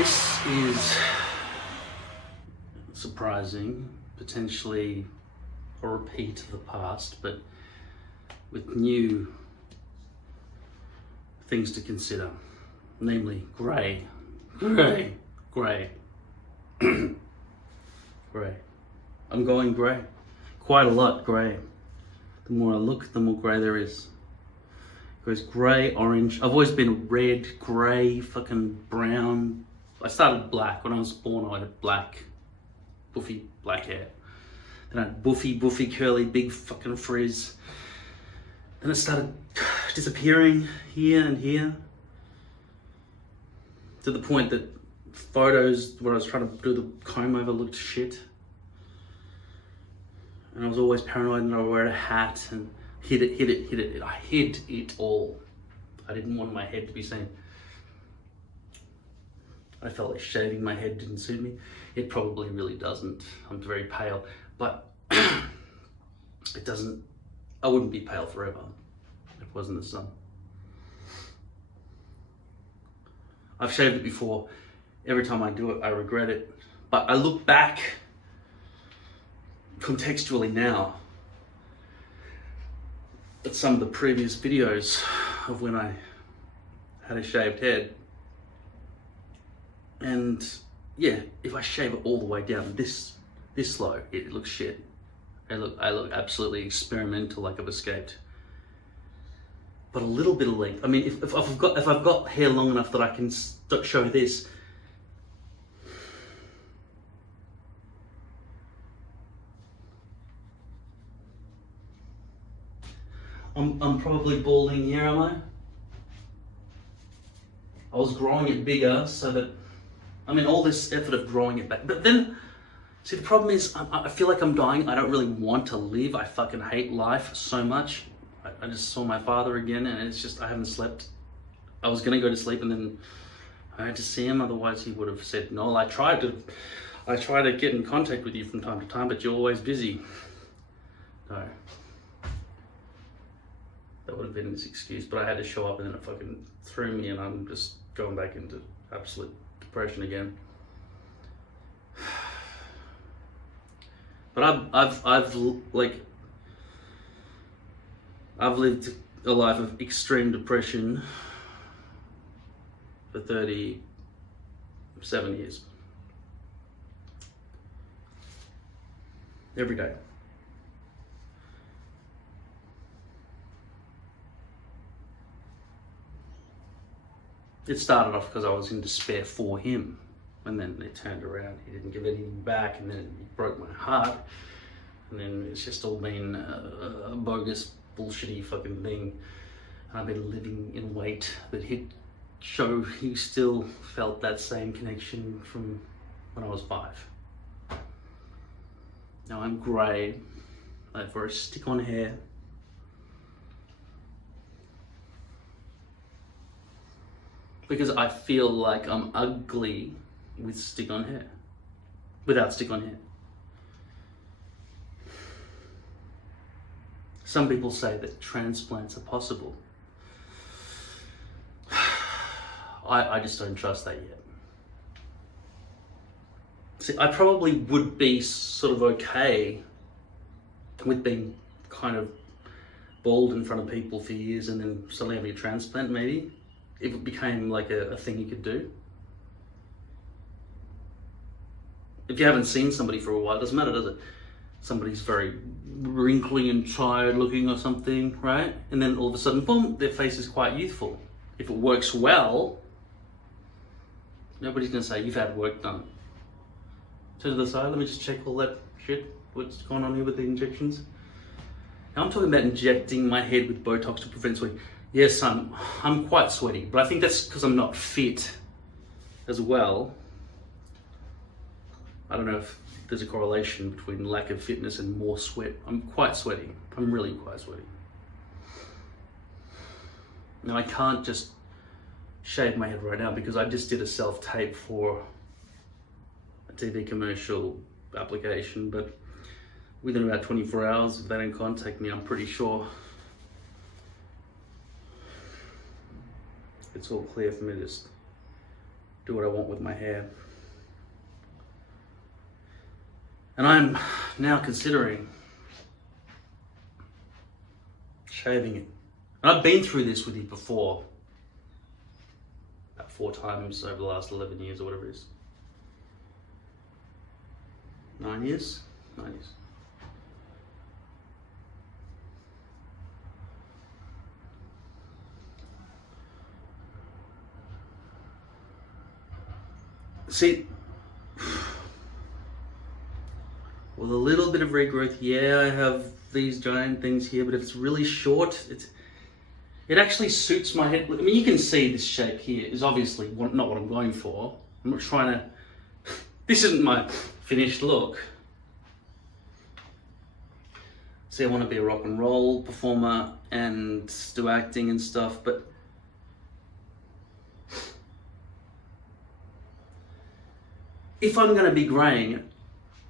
This is surprising, potentially a repeat of the past, but with new things to consider, namely grey. Grey. Grey. I'm going grey. Quite a lot grey. The more I look, the more grey there is. It goes grey, orange. I've always been red, grey, fucking brown. I started black. When I was born, I had black, buffy black hair. Then I had buffy, curly, big fucking frizz. Then it started disappearing here and here. To the point that photos where I was trying to do the comb over looked shit. And I was always paranoid and I would wear a hat and hid it. I hid it all. I didn't want my head to be seen. I felt like shaving my head didn't suit me. It probably really doesn't. I'm very pale, but it doesn't, I wouldn't be pale forever if it wasn't the sun. I've shaved it before. Every time I do it, I regret it. But I look back contextually now at some of the previous videos of when I had a shaved head. And yeah, if I shave it all the way down this low, it looks shit. I look absolutely experimental, like I've escaped. But a little bit of length. I mean, if I've got hair long enough that I can show this. I'm probably balding here, am I? I was growing it bigger so that, I mean, all this effort of growing it back. But then, see, the problem is I feel like I'm dying. I don't really want to live. I fucking hate life so much. I just saw my father again and it's just, I haven't slept. I was gonna go to sleep and then I had to see him, otherwise he would have said, no, I try to get in contact with you from time to time, but you're always busy. No. That would have been his excuse, but I had to show up and then it fucking threw me and I'm just going back into absolute depression again. But I've lived a life of extreme depression for 37 years. Every day. It started off because I was in despair for him, and then it turned around. He didn't give anything back, and then it broke my heart, and then it's just all been a bogus, bullshitty fucking thing. And I've been living in wait that he'd show he still felt that same connection from when I was 5. Now I'm grey. I wear a stick-on-hair. Because I feel like I'm ugly with stick-on-hair, without stick-on-hair. Some people say that transplants are possible. I just don't trust that yet. See, I probably would be sort of okay with being kind of bald in front of people for years and then suddenly having a transplant, maybe. If it became like a thing you could do. If you haven't seen somebody for a while, it doesn't matter, does it? Somebody's very wrinkly and tired looking or something, right? And then all of a sudden, boom, their face is quite youthful. If it works well, nobody's gonna say, you've had work done. To the side, let me just check all that shit. What's going on here with the injections? Now I'm talking about injecting my head with Botox to prevent sweating. Yes, I'm quite sweaty, but I think that's because I'm not fit as well. I don't know if there's a correlation between lack of fitness and more sweat. I'm quite sweaty. I'm really quite sweaty. Now I can't just shave my head right now because I just did a self-tape for a TV commercial application, but within about 24 hours, if they don't contact me, I'm pretty sure it's all clear for me to just do what I want with my hair. And I'm now considering shaving it. And I've been through this with you before, about 4 times over the last 11 years or whatever it is. 9 years? 9 years. See, with a little bit of regrowth, yeah, I have these giant things here, but if it's really short, it actually suits my head. I mean, you can see this shape here is obviously not what I'm going for. I'm not trying to, this isn't my finished look. See, I want to be a rock and roll performer and do acting and stuff, but if I'm going to be graying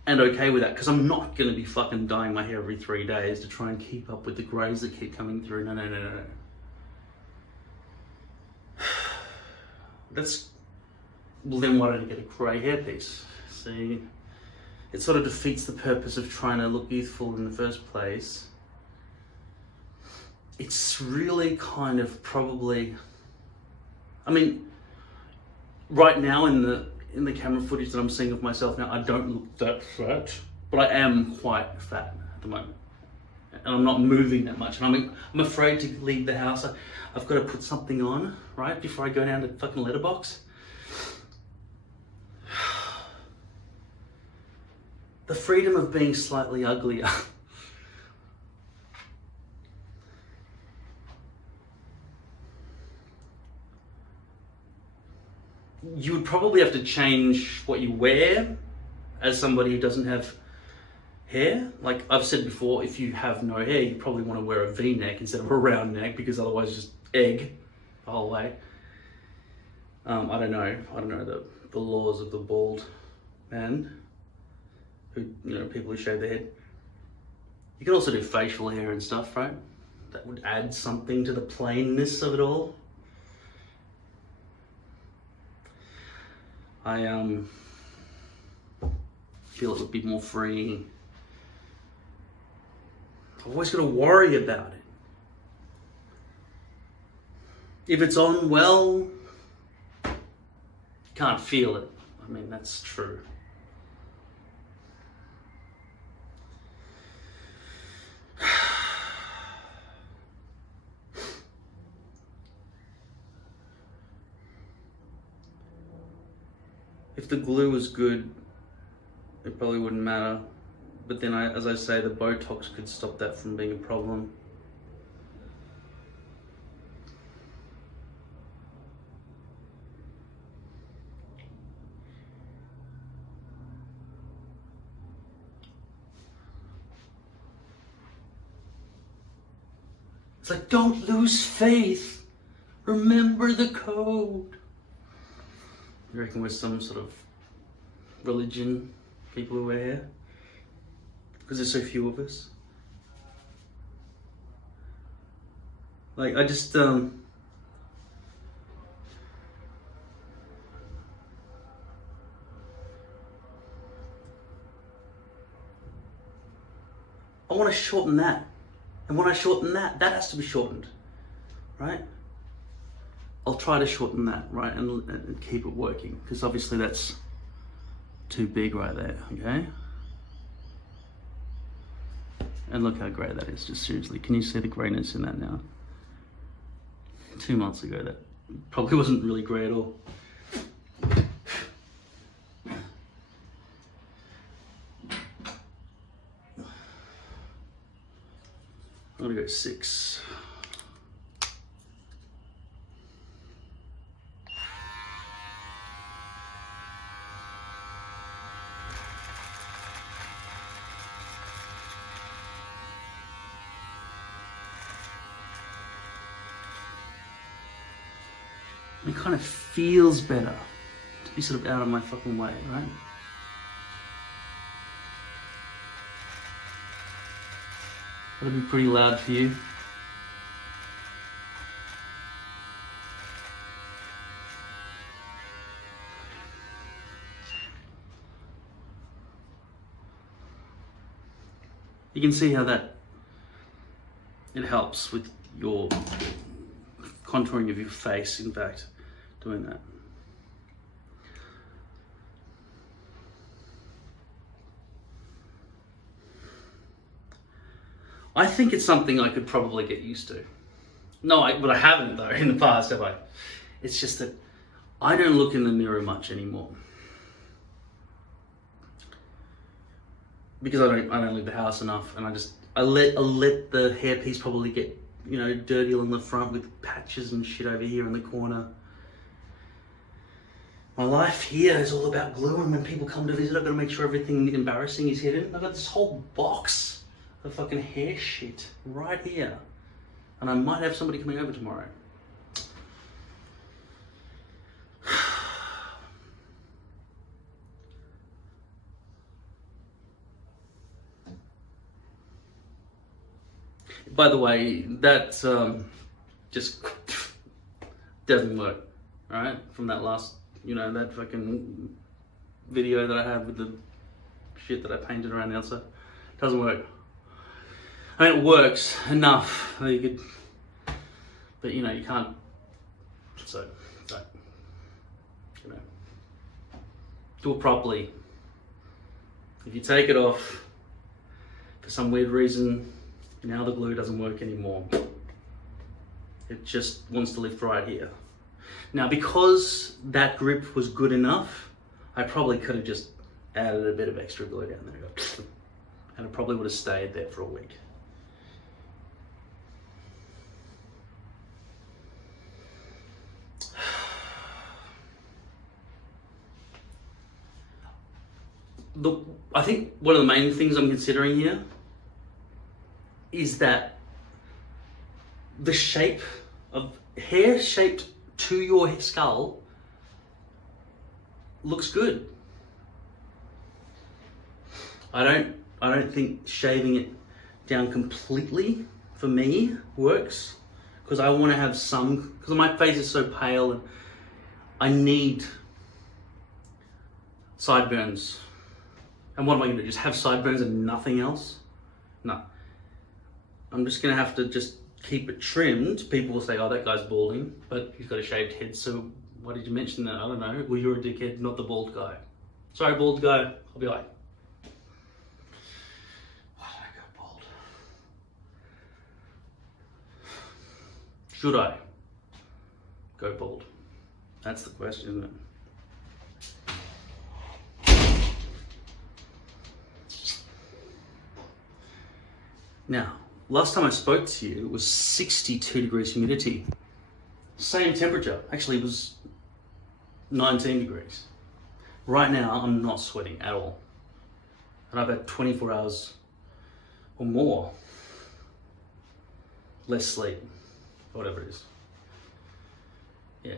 and okay with that, because I'm not going to be fucking dyeing my hair every 3 days to try and keep up with the grays that keep coming through. No. Well, then why don't I get a grey hairpiece? See, it sort of defeats the purpose of trying to look youthful in the first place. It's really kind of probably, I mean, right now in the camera footage that I'm seeing of myself now, I don't look that fat, but I am quite fat at the moment. And I'm not moving that much. And I'm afraid to leave the house. I've got to put something on, right, before I go down to fucking letterbox. The freedom of being slightly uglier. You would probably have to change what you wear as somebody who doesn't have hair. Like I've said before, if you have no hair, you probably want to wear a V-neck instead of a round neck, because otherwise it's just egg the whole way. I don't know the laws of the bald man, who, you know, people who shave their head. You can also do facial hair and stuff, right? That would add something to the plainness of it all. I feel it would be more freeing. I've always got to worry about it. If it's on well, you can't feel it. I mean, that's true. If the glue was good, it probably wouldn't matter. But then, as I say, the Botox could stop that from being a problem. It's like, don't lose faith. Remember the code. You reckon we're some sort of religion, people who wear hair? Because there's so few of us. Like, I just, I want to shorten that. And when I shorten that, that has to be shortened, right? I'll try to shorten that, right, and keep it working, because obviously that's too big right there, okay? And look how grey that is, just seriously. Can you see the greyness in that now? 2 months ago, that probably wasn't really grey at all. I'm gonna go 6. It kind of feels better to be sort of out of my fucking way, right? That'll be pretty loud for you. You can see how it helps with your contouring of your face, in fact, doing that. I think it's something I could probably get used to. No, but I haven't though in the past, have I? It's just that I don't look in the mirror much anymore. Because I don't leave the house enough, and I let the hairpiece probably get, you know, dirty on the front with patches and shit over here in the corner. My life here is all about glue, and when people come to visit, I've got to make sure everything embarrassing is hidden. I've got this whole box of fucking hair shit right here, and I might have somebody coming over tomorrow. By the way, that just doesn't work, right? From that last, you know, that fucking video that I had with the shit that I painted around the outside. Doesn't work. I mean, it works enough that you could, but you know, you can't, so you know, do it properly. If you take it off for some weird reason, now the glue doesn't work anymore. It just wants to lift right here. Now, because that grip was good enough, I probably could have just added a bit of extra glue down there, and it probably would have stayed there for a week. I think one of the main things I'm considering here is that the shape of hair shaped to your skull looks good. I don't think shaving it down completely for me works, because I want to have some, because my face is so pale and I need sideburns. And what am I going to do? Just have sideburns and nothing else? No. I'm just going to have to just keep it trimmed. People will say, oh, that guy's balding, but he's got a shaved head, so why did you mention that? I don't know. Well, you're a dickhead, not the bald guy. Sorry, bald guy. I'll be like, why did I go bald? Should I go bald? That's the question, isn't it? Now, last time I spoke to you, it was 62 degrees humidity. Same temperature. Actually, it was 19 degrees. Right now, I'm not sweating at all. And I've had 24 hours or more less sleep, whatever it is. Yeah.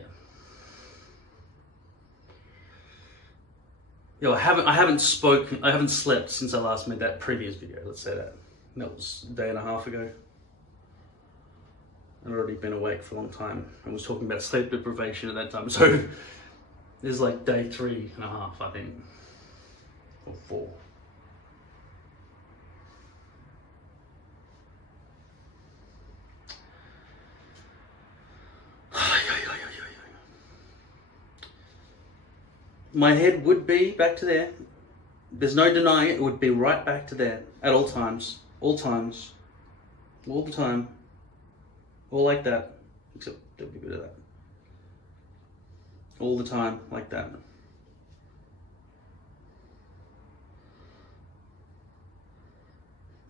You know, I haven't slept since I last made that previous video, let's say that. That was a day and a half ago. I'd already been awake for a long time. I was talking about sleep deprivation at that time. So this is like day 3.5, I think, or 4. My head would be back to there. There's no denying it, it would be right back to there at all times. All times, all the time, all like that, except there'll be a bit of that. All the time, like that.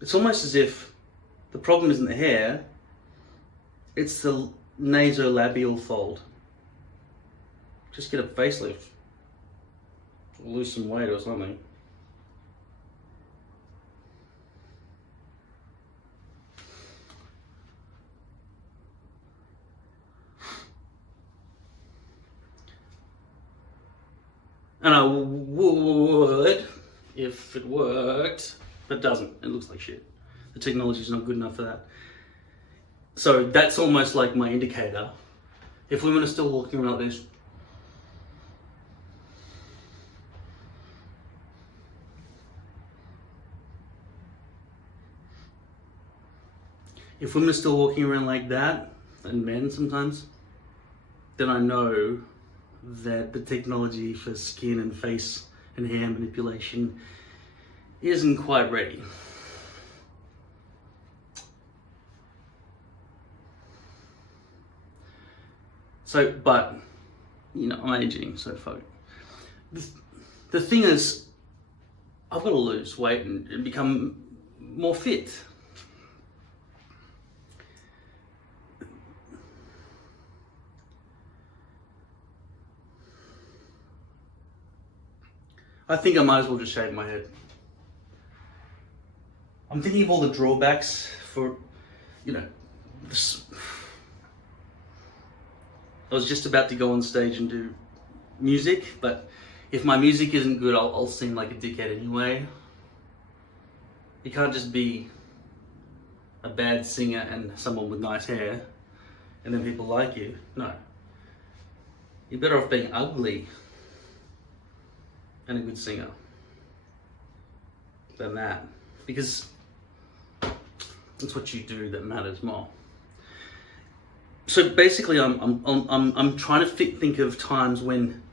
It's almost as if the problem isn't the hair, it's the nasolabial fold. Just get a facelift, lose some weight or something. And I would, if it worked, but it doesn't. It looks like shit. The technology's not good enough for that. So that's almost like my indicator. If women are still walking around like this, If women are still walking around like that, and men sometimes, then I know that the technology for skin and face and hair manipulation isn't quite ready. So, but, you know, I'm aging, so fuck it. The thing is, I've got to lose weight and become more fit. I think I might as well just shave my head. I'm thinking of all the drawbacks for, you know, this. I was just about to go on stage and do music, but if my music isn't good, I'll seem like a dickhead anyway. You can't just be a bad singer and someone with nice hair and then people like you. No. You're better off being ugly and a good singer than that, because it's what you do that matters more. So basically, I'm trying to think of times when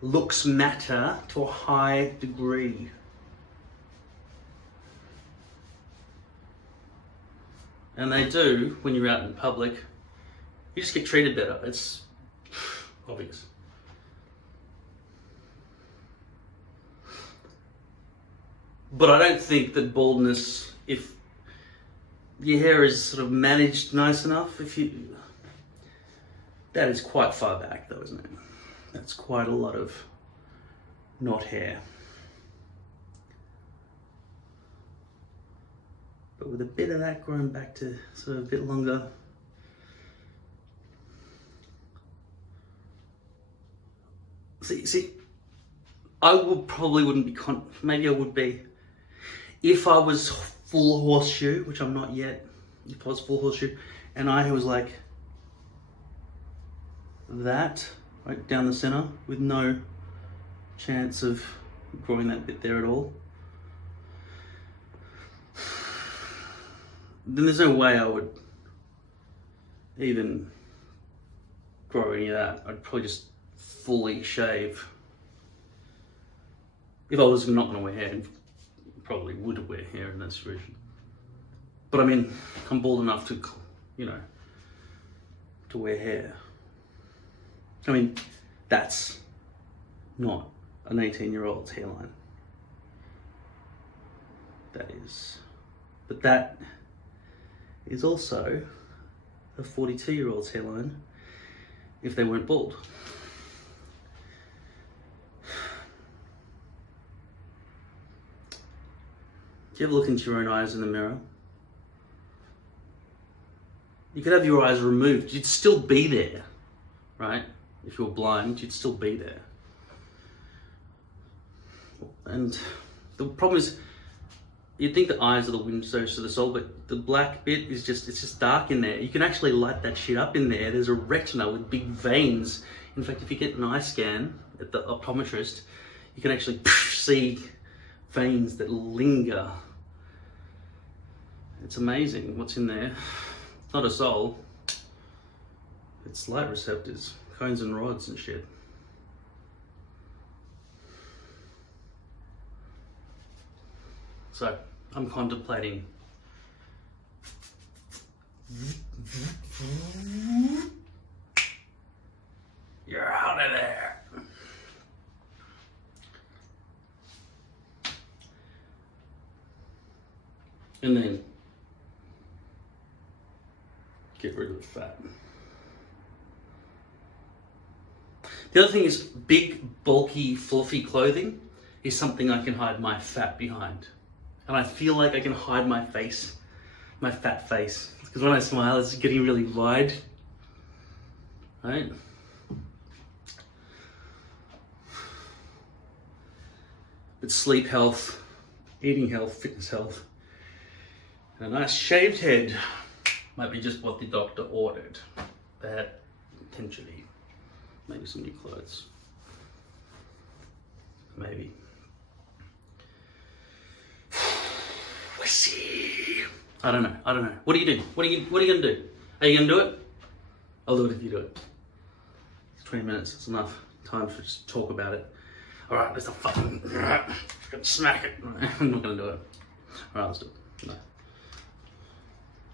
looks matter to a high degree. And they do when you're out in public. You just get treated better. It's obvious. But I don't think that baldness, if your hair is sort of managed nice enough, that is quite far back though, isn't it? That's quite a lot of not hair. But with a bit of that growing back to sort of a bit longer. See, I probably wouldn't be, maybe I would be, if I was full horseshoe, which I'm not yet, if I was full horseshoe, and I was like that, right down the center, with no chance of growing that bit there at all, then there's no way I would even grow any of that. I'd probably just fully shave. If I was not going to wear hair, probably would wear hair in that situation. But I mean, I'm bald enough to, you know, to wear hair. I mean, that's not an 18-year-old's hairline. That is. But that is also a 42-year-old's hairline if they weren't bald. Do you ever look into your own eyes in the mirror? You could have your eyes removed, you'd still be there, right? If you were blind, you'd still be there. And the problem is, you'd think the eyes are the windows to the soul, but the black bit is it's just dark in there. You can actually light that shit up in there. There's a retina with big veins. In fact, if you get an eye scan at the optometrist, you can actually see veins that linger. It's amazing what's in there. It's not a soul. It's light receptors, cones and rods and shit. So, I'm contemplating you're out of there. And then get rid of the fat. The other thing is, big, bulky, fluffy clothing is something I can hide my fat behind. And I feel like I can hide my face, my fat face. Because when I smile, it's getting really wide, right? But sleep health, eating health, fitness health, and a nice shaved head might be just what the doctor ordered. That, potentially, maybe some new clothes. Maybe. We'll see. I don't know. What do you do? What are you gonna do? Are you gonna do it? I'll do it if you do it. It's 20 minutes. It's enough time to just talk about it. All right, let's fucking smack it. I'm not gonna do it. All right, let's do it. No.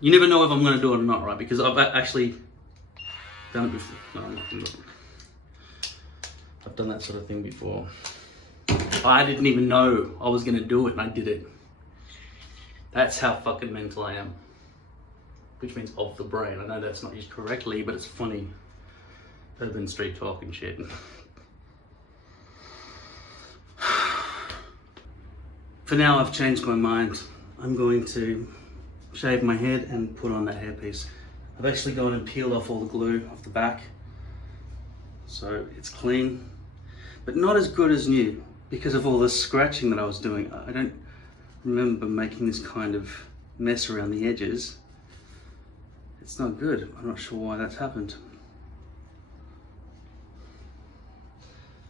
You never know if I'm gonna do it or not, right? Because I've actually done it before. No, I'm not gonna do it. I've done that sort of thing before. I didn't even know I was gonna do it, and I did it. That's how fucking mental I am. Which means of the brain. I know that's not used correctly, but it's funny. Urban street talk and shit. For now, I've changed my mind. I'm going to shave my head and put on that hairpiece. I've actually gone and peeled off all the glue off the back. So it's clean, but not as good as new because of all the scratching that I was doing. I don't remember making this kind of mess around the edges. It's not good. I'm not sure why that's happened.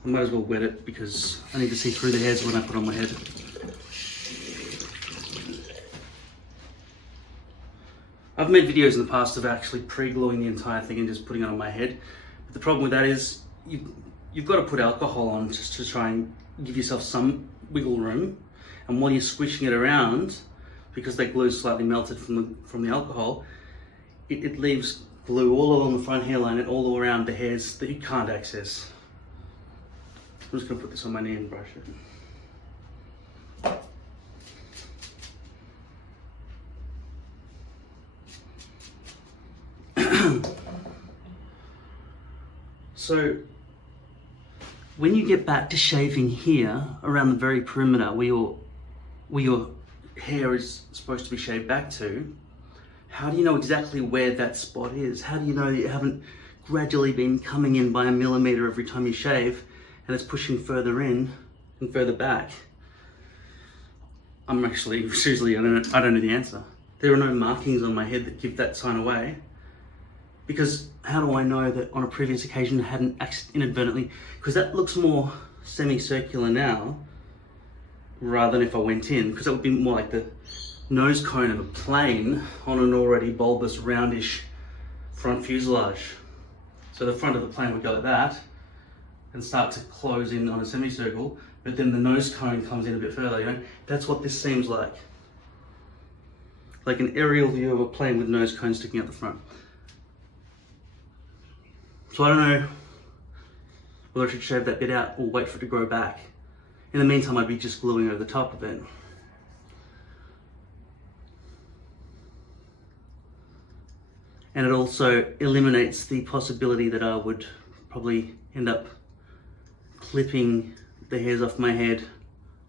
I might as well wet it because I need to see through the hairs when I put on my head. I've made videos in the past of actually pre-gluing the entire thing and just putting it on my head. But the problem with that is you've got to put alcohol on just to try and give yourself some wiggle room. And while you're squishing it around, because the glue is slightly melted from the alcohol, it leaves glue all along the front hairline and all around the hairs that you can't access. I'm just going to put this on my knee and brush it. So when you get back to shaving here around the very perimeter where your hair is supposed to be shaved back to, how do you know exactly where that spot is? How do you know that you haven't gradually been coming in by a millimeter every time you shave and it's pushing further in and further back? I'm actually, seriously, I don't know the answer. There are no markings on my head that give that sign away. Because how do I know that on a previous occasion I hadn't inadvertently, because that looks more semicircular now rather than if I went in, because that would be more like the nose cone of a plane on an already bulbous roundish front fuselage. So the front of the plane would go like that and start to close in on a semicircle, but then the nose cone comes in a bit further, you know? That's what this seems like. Like an aerial view of a plane with nose cones sticking out the front. So I don't know whether I should shave that bit out or wait for it to grow back. In the meantime, I'd be just gluing over the top of it. And it also eliminates the possibility that I would probably end up clipping the hairs off my head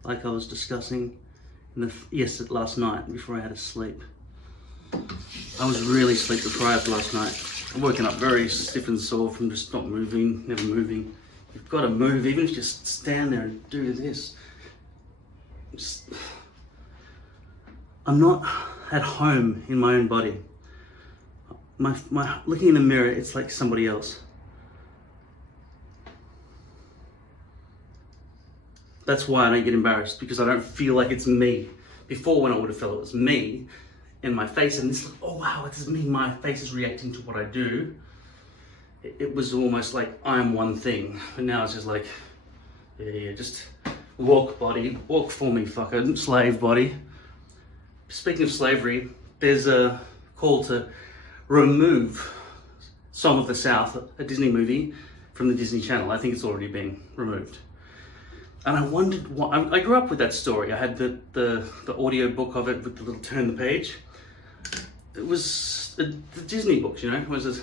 like I was discussing last night before I had to sleep. I was really sleep deprived last night. I'm waking up very stiff and sore from just not moving, never moving. You've got to move, even if you just stand there and do this. I'm not at home in my own body. My looking in the mirror, it's like somebody else. That's why I don't get embarrassed, because I don't feel like it's me. Before, when I would have felt it was me in my face, and this, oh wow, this is me, my face is reacting to what I do. It was almost like I'm one thing, but now it's just like, yeah, just walk body, walk for me, fucker, slave body. Speaking of slavery, there's a call to remove Song of the South, a Disney movie, from the Disney Channel. I think it's already been removed. And I wondered why. I grew up with that story. I had the audio book of it with the little turn the page. It was the Disney books, you know. It was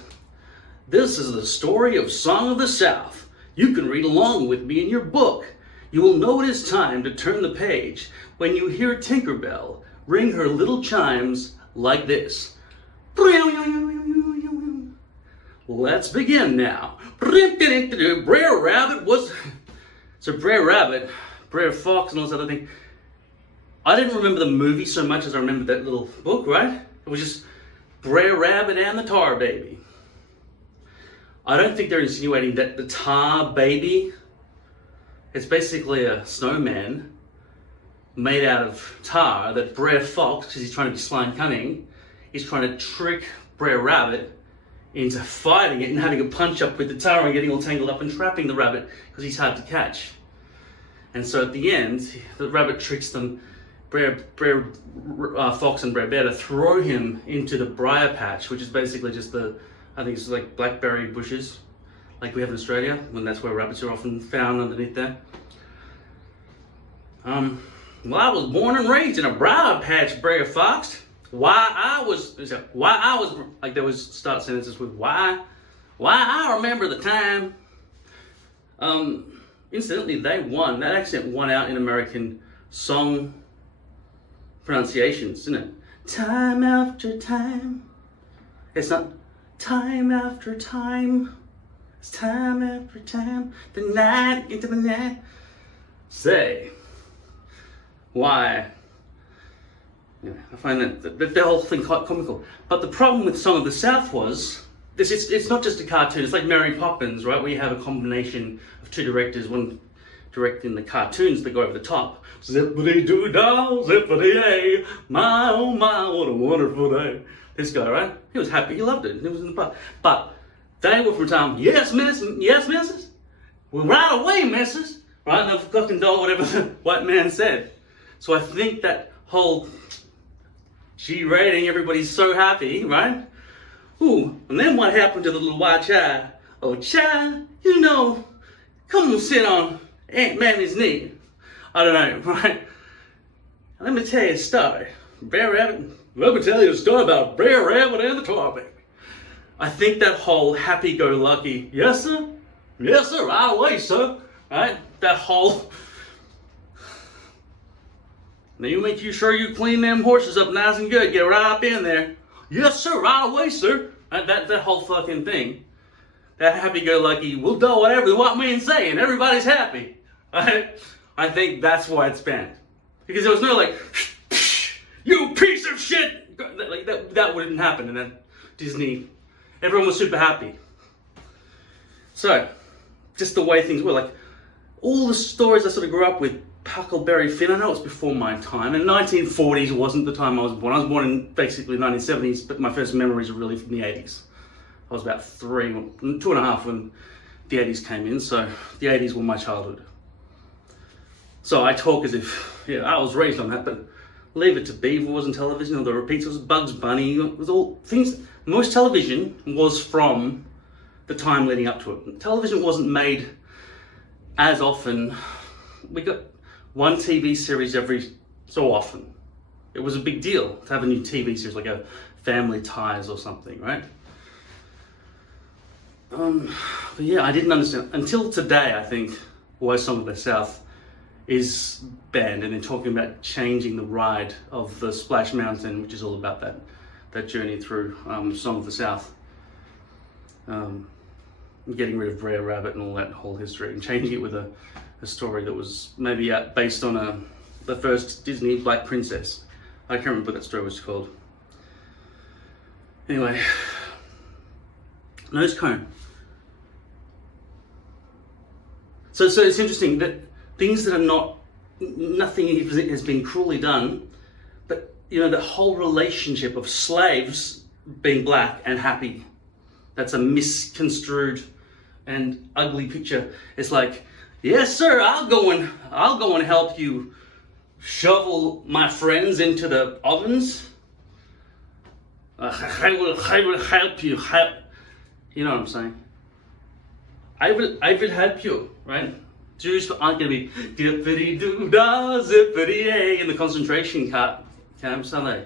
this is the story of Song of the South. You can read along with me in your book. You will know it is time to turn the page when you hear Tinkerbell ring her little chimes like this. Let's begin now. Brer Rabbit was... So Brer Rabbit, Brer Fox and all this other thing. I didn't remember the movie so much as I remember that little book, right? It was just Brer Rabbit and the Tar Baby. I don't think they're insinuating that the Tar Baby is basically a snowman made out of tar that Brer Fox, because he's trying to be sly and cunning, he's trying to trick Brer Rabbit into fighting it and having a punch up with the tar and getting all tangled up and trapping the rabbit because he's hard to catch. And so at the end, the rabbit tricks them, Fox and Brer Bear, to throw him into the briar patch, which is basically just I think it's like blackberry bushes, like we have in Australia, when that's where rabbits are often found underneath there. Well, I was born and raised in a briar patch, Brer Fox. Why I was like, there was start sentences with why I remember the time. Incidentally, they won. That accent won out in American song pronunciations, isn't it? Time after time. It's not time after time. It's time after time. The night into the night. Say, why? Yeah, I find that the whole thing quite comical. But the problem with Song of the South was, it's not just a cartoon, it's like Mary Poppins, right? Where you have a combination of two directors, one directing the cartoons that go over the top. Zippity-doo-dah, zippity-yay, my oh my, what a wonderful day. This guy, right? He was happy, he loved it, he was in the park. But they were from time, yes miss, yes missus, well right away missus, right? And they've fucking done whatever the white man said. So I think that whole G rating, everybody's so happy, right? Ooh, and then what happened to the little white child? Oh, child, you know, come and sit on Aunt Mammy's knee. I don't know, right? Let me tell you a story. Brer Rabbit, let me tell you a story about Brer Rabbit and the Tar Baby. I think that whole happy-go-lucky, yes sir, right away sir, right? That whole, now you make sure you clean them horses up nice and good, get right up in there. Yes sir, right away sir. That whole fucking thing. That happy-go-lucky, we'll do whatever the white man's saying, everybody's happy. Right? I think that's why it's banned. Because there was no like, you piece of shit! Like that wouldn't happen in that Disney. Everyone was super happy. So, just the way things were, like, all the stories I sort of grew up with, Huckleberry Finn, I know it's before my time, and 1940s wasn't the time I was born. I was born in basically 1970s, but my first memories are really from the 80s. I was about 2.5 when the 80s came in, so the 80s were my childhood. So I talk as if, yeah, I was raised on that, but leave it to Beaver wasn't television, or the repeats, it was Bugs Bunny, it was all things. Most television was from the time leading up to it. Television wasn't made as often. We got one TV series every so often. It was a big deal to have a new TV series, like a Family Ties or something, right? But yeah, I didn't understand until today, I think, why Song of the South is banned, and they're talking about changing the ride of the Splash Mountain, which is all about that journey through Song of the South. Getting rid of Brer Rabbit and all that whole history, and changing it with a story that was maybe based on the first Disney Black Princess. I can't remember what that story was called. Anyway, nose cone. So it's interesting that things that are nothing has been cruelly done, but you know, the whole relationship of slaves being black and happy, that's a misconstrued and ugly picture. It's like, yes sir, I'll go and help you shovel my friends into the ovens. I will help you. You know what I'm saying? I will help you, right? Jews aren't going to be dippity-doo-dah, zippity-yay in the concentration camps, are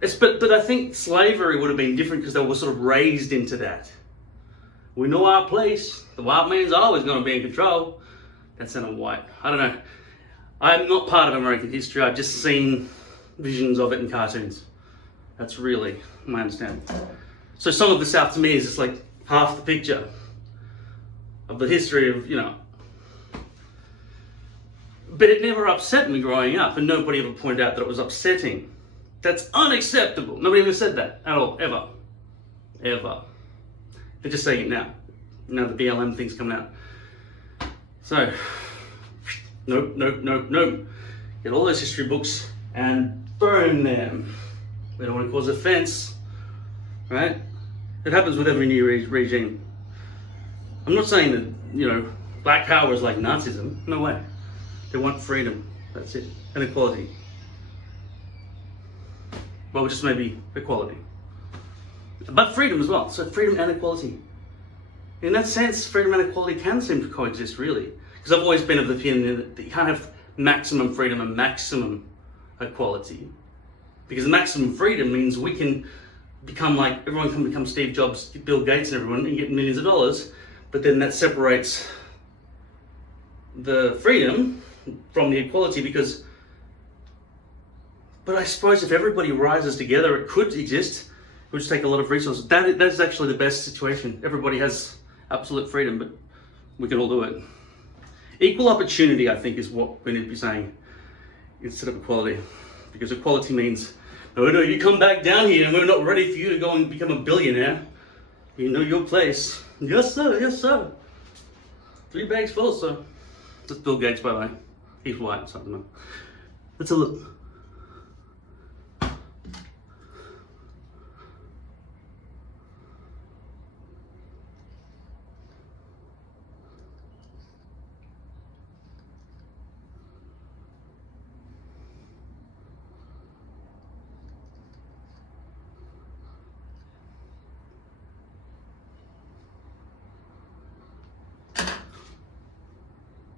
they? But I think slavery would have been different because they were sort of raised into that. We know our place. The white man's always going to be in control. That sounded white. I don't know. I'm not part of American history. I've just seen visions of it in cartoons. That's really my understanding. So Song of the South to me is just like half the picture of the history of, you know. But it never upset me growing up, and nobody ever pointed out that it was upsetting. That's unacceptable. Nobody ever said that at all, ever. Ever. They're just saying it now. Now the BLM thing's coming out. So, Nope, nope, nope, nope. Get all those history books and burn them. We don't want to cause offense, right? It happens with every new regime. I'm not saying that, you know, black power is like Nazism. No way. They want freedom. That's it. And equality. Well, just maybe equality. But freedom as well. So freedom and equality. In that sense, freedom and equality can seem to coexist, really. Because I've always been of the opinion that you can't have maximum freedom and maximum equality. Because maximum freedom means we can become like, everyone can become Steve Jobs, Bill Gates and everyone and get millions of dollars. But then that separates the freedom from the equality because, but I suppose if everybody rises together, it could exist. It would just take a lot of resources. That's actually the best situation. Everybody has absolute freedom, but we can all do it. Equal opportunity, I think, is what we need to be saying instead of equality. Because equality means, no, you come back down here and we're not ready for you to go and become a billionaire. You know your place. Yes, sir, yes, sir. 3 bags full, sir. That's Bill Gates, by the way. He's white, so I don't know. Let's have a look.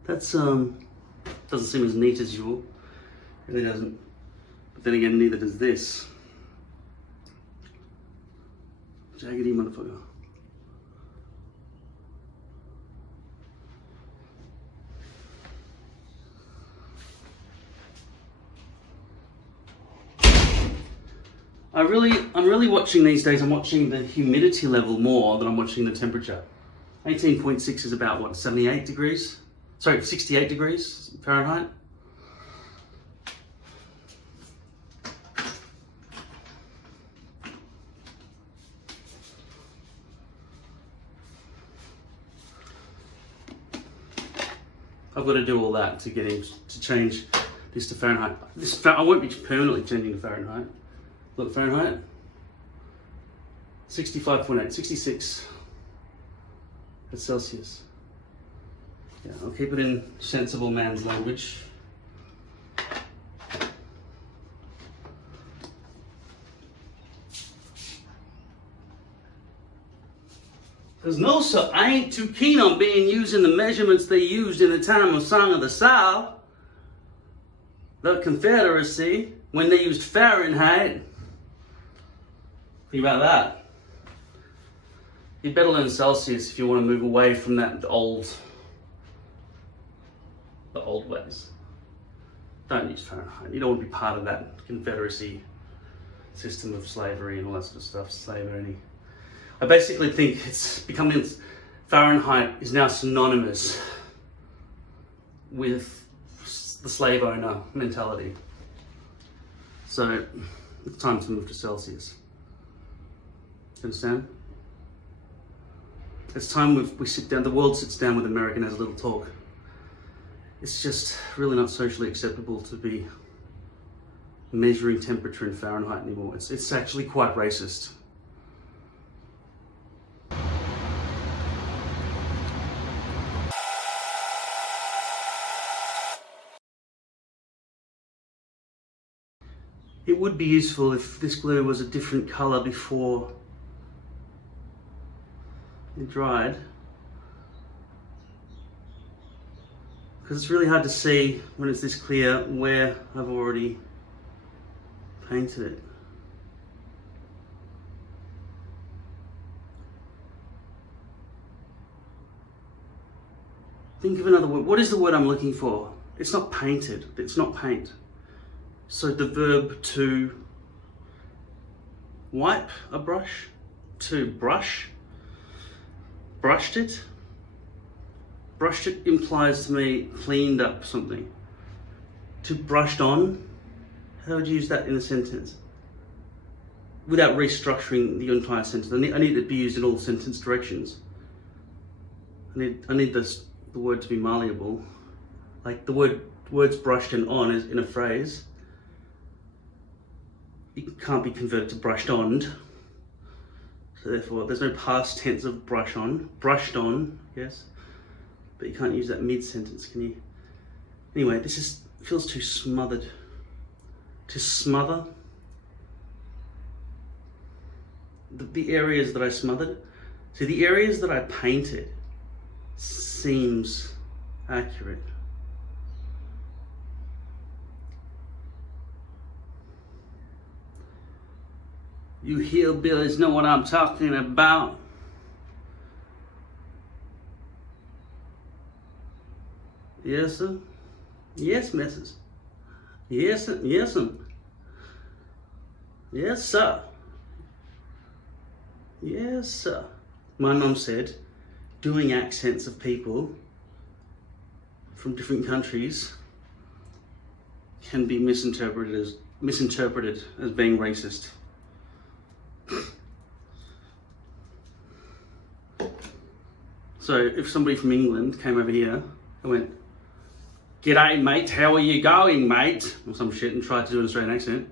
That's doesn't seem as neat as usual. It really doesn't. But then again, neither does this. Jaggedy motherfucker. I'm really watching these days. I'm watching the humidity level more than I'm watching the temperature. 18.6 is about what, 78 degrees? Sorry, 68 degrees Fahrenheit. I've got to do all that to get him to change this to Fahrenheit. I won't be permanently changing to Fahrenheit. Look, Fahrenheit. 65.8, 66. That's Celsius. Yeah, I'll keep it in sensible man's language. Because no, sir, I ain't too keen on being using the measurements they used in the time of Song of the South, the Confederacy, when they used Fahrenheit. Think about that. You better learn Celsius if you want to move away from the old ways. Don't use Fahrenheit. You don't want to be part of that Confederacy system of slavery and all that sort of stuff. Slavery. I basically think it's becoming, Fahrenheit is now synonymous with the slave owner mentality. So it's time to move to Celsius. You understand? It's time we sit down, the world sits down with America and has a little talk. It's just really not socially acceptable to be measuring temperature in Fahrenheit anymore. It's actually quite racist. It would be useful if this glue was a different color before it dried, because it's really hard to see when it's this clear where I've already painted it. Think of another word. What is the word I'm looking for? It's not painted. It's not paint. So the verb to wipe a brush, to brush, brushed it. Brushed it implies to me cleaned up something. To brushed on, how would you use that in a sentence? Without restructuring the entire sentence. I need it to be used in all sentence directions. I need the word to be malleable. Like the words brushed and on is in a phrase. It can't be converted to brushed on. So therefore, there's no past tense of brush on. Brushed on, yes. But you can't use that mid-sentence, can you? Anyway, this feels too smothered. To smother. The areas that I smothered. See, the areas that I painted seems accurate. You hillbillies know what I'm talking about. Yes, sir. Yes, missus. Yes, sir. Yes, sir. Yes, sir. Yes, sir. My mum said, doing accents of people from different countries can be misinterpreted as being racist. So if somebody from England came over here and went, "G'day mate, how are you going mate?" or some shit, and tried to do an Australian accent.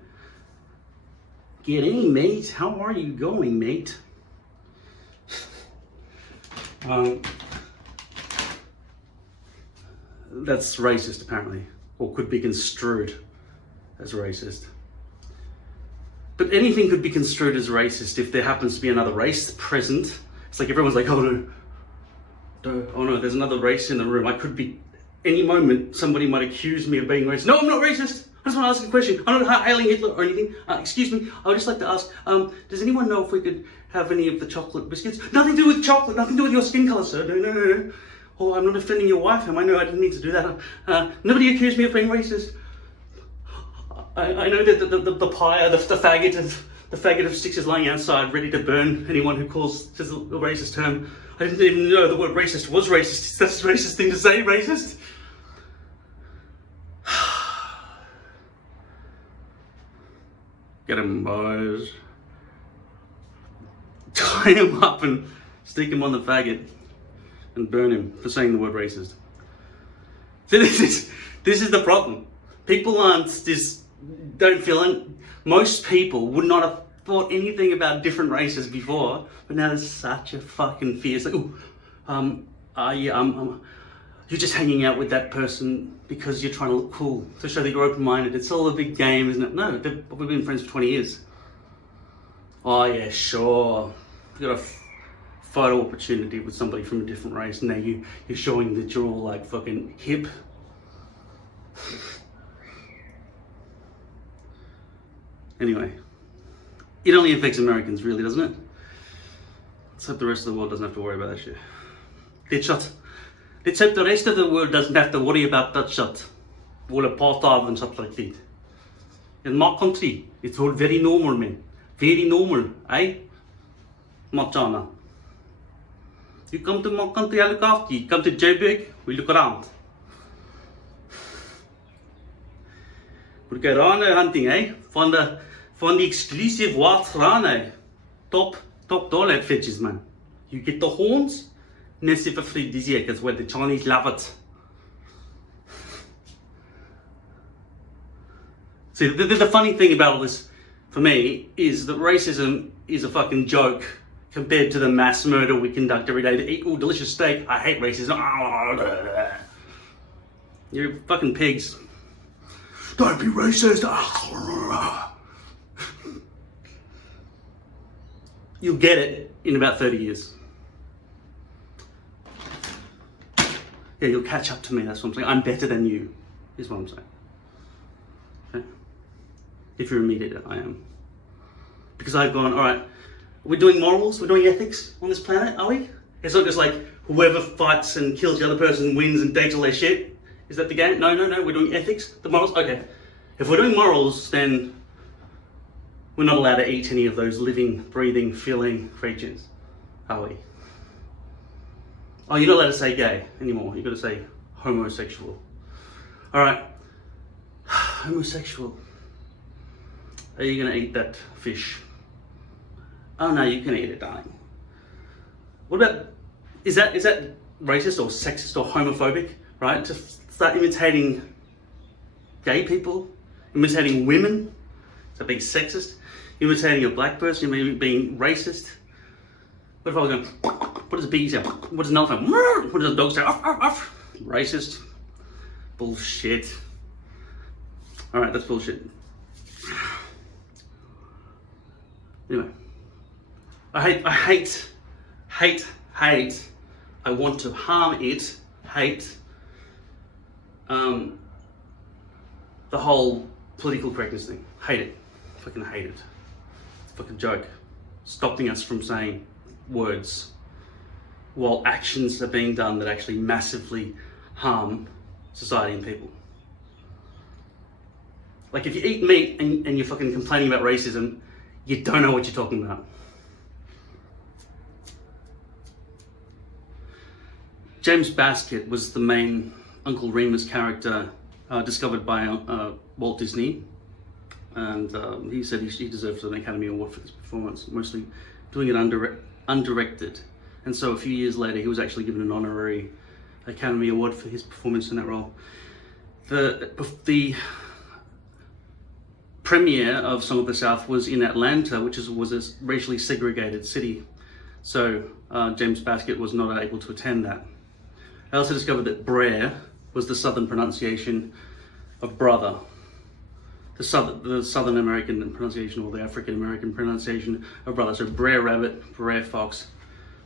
"G'day mate, how are you going mate?" That's racist apparently, or could be construed as racist. But anything could be construed as racist if there happens to be another race present. It's like everyone's like, oh no, there's another race in the room. I could be, any moment, somebody might accuse me of being racist. No, I'm not racist. I just want to ask a question. I'm not hailing Hitler or anything. Excuse me, I would just like to ask, does anyone know if we could have any of the chocolate biscuits? Nothing to do with chocolate, nothing to do with your skin colour, sir. No. Oh, I'm not offending your wife, I know I didn't mean to do that. Nobody accused me of being racist. I know that the pyre, the faggot of sticks is lying outside, ready to burn anyone who calls this a racist term. I didn't even know the word racist was racist. That's a racist thing to say, racist. Get him, boys. Tie him up and stick him on the faggot and burn him for saying the word racist. So this is the problem. People don't feel it. Most people would not have thought anything about different races before, but now there's such a fucking fear. It's like, you're just hanging out with that person because you're trying to look cool, to show that you're open-minded. It's all a big game, isn't it? No, we've been friends for 20 years. Oh yeah, sure. You got a photo opportunity with somebody from a different race, and now you're showing that you're all like fucking hip. Anyway, it only affects Americans, really, doesn't it? Let's hope the rest of the world doesn't have to worry about that shit. Let's hope the rest of the world doesn't have to worry about that shit. All apartheid and stuff like that. In my country, it's all very normal, man. Very normal, eh? Machana. You come to my country, I look after you. You come to Joburg, we look around. We go rhino hunting, eh? Van the exclusive white rhino. Top dollar fetches, man. You get the horns, and that's for aphrodisiac as well. The Chinese love it. See, the funny thing about all this, for me, is that racism is a fucking joke compared to the mass murder we conduct every day to eat all delicious steak. I hate racism. You're fucking pigs. Don't be racist. You'll get it in about 30 years. Yeah, you'll catch up to me, that's what I'm saying. I'm better than you, is what I'm saying. Okay? If you're a meat eater, I am. Because I've gone, alright, we're doing morals, we're doing ethics on this planet, are we? It's not just like whoever fights and kills the other person wins and takes all their shit. Is that the game? No, we're doing ethics, the morals. Okay, if we're doing morals, then we're not allowed to eat any of those living, breathing, feeling creatures, are we? Oh, you're not allowed to say gay anymore. You've got to say homosexual. All right, homosexual. Are you going to eat that fish? Oh no, you can eat it, darling. What about, is that racist or sexist or homophobic, right? To start imitating gay people, imitating women, so being sexist, imitating a black person, maybe being racist. What if I was going, what does a bee sound? What does an elephant? What does a dog say? Arf, arf, arf. Racist. Bullshit. Alright, that's bullshit. Anyway. I hate, I want to harm it, hate, the whole political correctness thing. Hate it. Fucking hate it. It's a fucking joke. Stopping us from saying words while actions are being done that actually massively harm society and people. Like if you eat meat and you're fucking complaining about racism, you don't know what you're talking about. James Baskett was the main Uncle Remus character discovered by Walt Disney, and he said he deserves an Academy Award for this performance, mostly doing it undirected. And so a few years later, he was actually given an honorary Academy Award for his performance in that role. The premiere of Song of the South was in Atlanta, which was a racially segregated city. So James Baskett was not able to attend that. I also discovered that Brer was the southern pronunciation of brother. The Southern American pronunciation, or the African American pronunciation of brother. So Brer Rabbit, Brer Fox,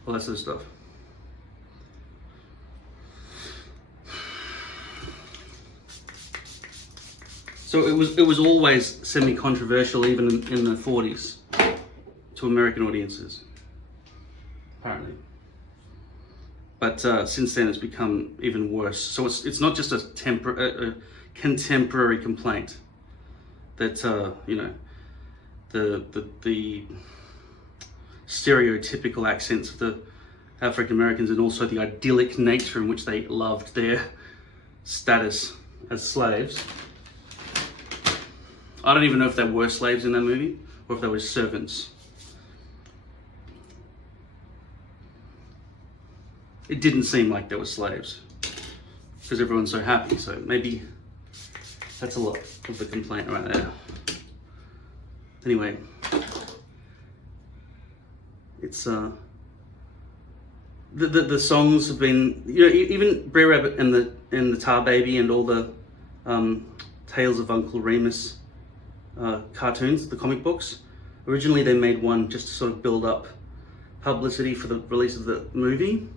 all that sort of stuff. So it was always semi-controversial, even in the 40s, to American audiences, apparently. But since then, it's become even worse. So it's not just a contemporary complaint that you know, the stereotypical accents of the African Americans, and also the idyllic nature in which they loved their status as slaves. I don't even know if they were slaves in that movie, or if they were servants. It didn't seem like they were slaves, because everyone's so happy, so maybe that's a lot of the complaint right there. Anyway, it's the songs have been, you know, even Brer Rabbit and the Tar Baby and all the Tales of Uncle Remus cartoons, the comic books. Originally they made one just to sort of build up publicity for the release of the movie,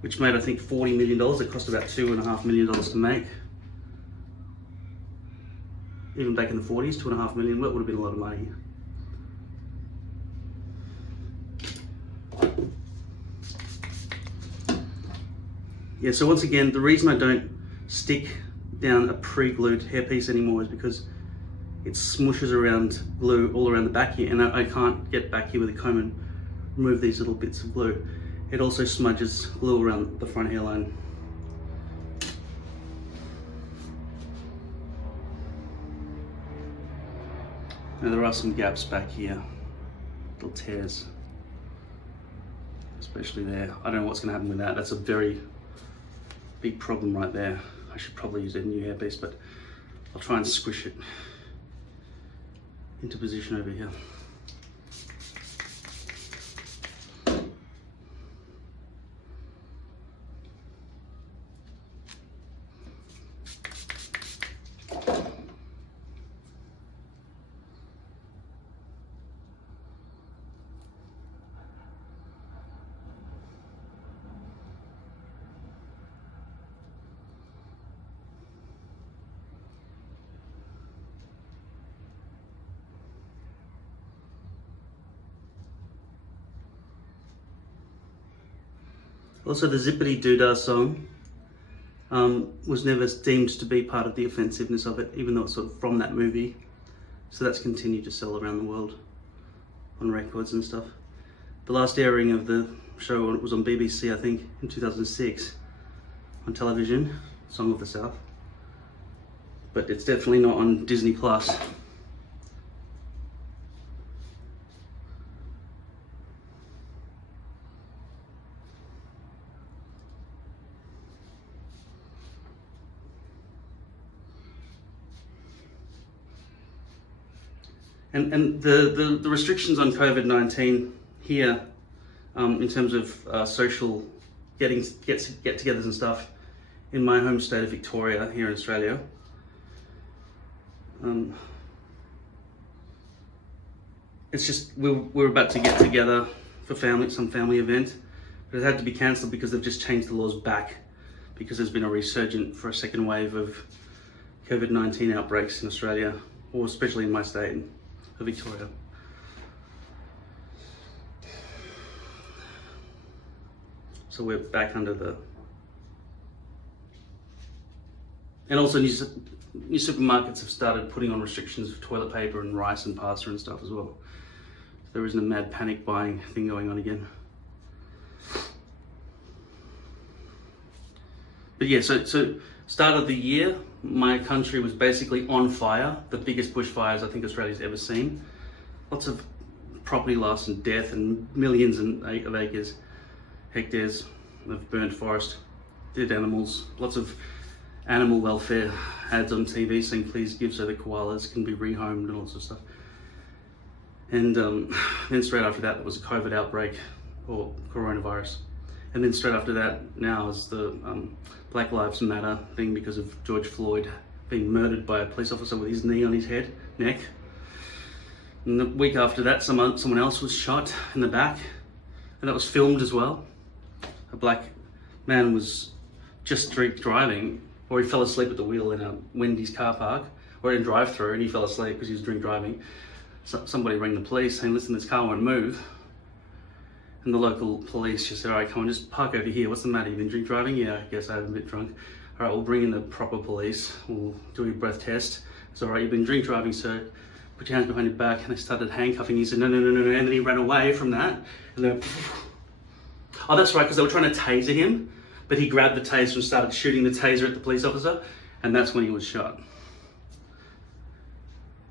which made, I think, $40 million. It cost about $2.5 million to make. Even back in the 40s, $2.5 million, that would have been a lot of money. Yeah, so once again, the reason I don't stick down a pre-glued hairpiece anymore is because it smushes around glue all around the back here, and I can't get back here with a comb and remove these little bits of glue. It also smudges glue around the front hairline. Now there are some gaps back here, little tears, especially there. I don't know what's going to happen with that. That's a very big problem right there. I should probably use a new hairpiece, but I'll try and squish it into position over here. Also, the Zippity Doodah song was never deemed to be part of the offensiveness of it, even though it's sort of from that movie. So that's continued to sell around the world on records and stuff. The last airing of the show was on BBC, I think, in 2006 on television, Song of the South. But it's definitely not on Disney Plus. And the restrictions on COVID-19 here, in terms of social get-togethers and stuff, in my home state of Victoria here in Australia, it's just we're about to get together for some family event, but it had to be cancelled because they've just changed the laws back because there's been a resurgent for a second wave of COVID-19 outbreaks in Australia, or especially in my state of Victoria. So we're back under the... And also new supermarkets have started putting on restrictions for toilet paper and rice and pasta and stuff as well. So there isn't a mad panic buying thing going on again. But yeah, so start of the year, my country was basically on fire. The biggest bushfires I think Australia's ever seen. Lots of property loss and death and millions of acres, hectares of burnt forest, dead animals, lots of animal welfare ads on TV saying please give so the koalas can be rehomed and all sorts of stuff. And then straight after that was a COVID outbreak, or coronavirus. And then straight after that now is the Black Lives Matter thing because of George Floyd being murdered by a police officer with his knee on his neck. And the week after that, someone else was shot in the back, and that was filmed as well. A black man was just drink driving, or he fell asleep at the wheel in a Wendy's car park, or in drive-through, and he fell asleep because he was drink driving. So somebody rang the police saying, listen, this car won't move. And the local police just said, all right, come on, just park over here. What's the matter? You've been drink driving? Yeah, I guess I'm a bit drunk. All right, we'll bring in the proper police. We'll do your breath test. It's all right, you've been drink driving, sir. Put your hands behind your back. And they started handcuffing. He said, no. And then he ran away from that. And then, oh, that's right, because they were trying to taser him. But he grabbed the taser and started shooting the taser at the police officer. And that's when he was shot.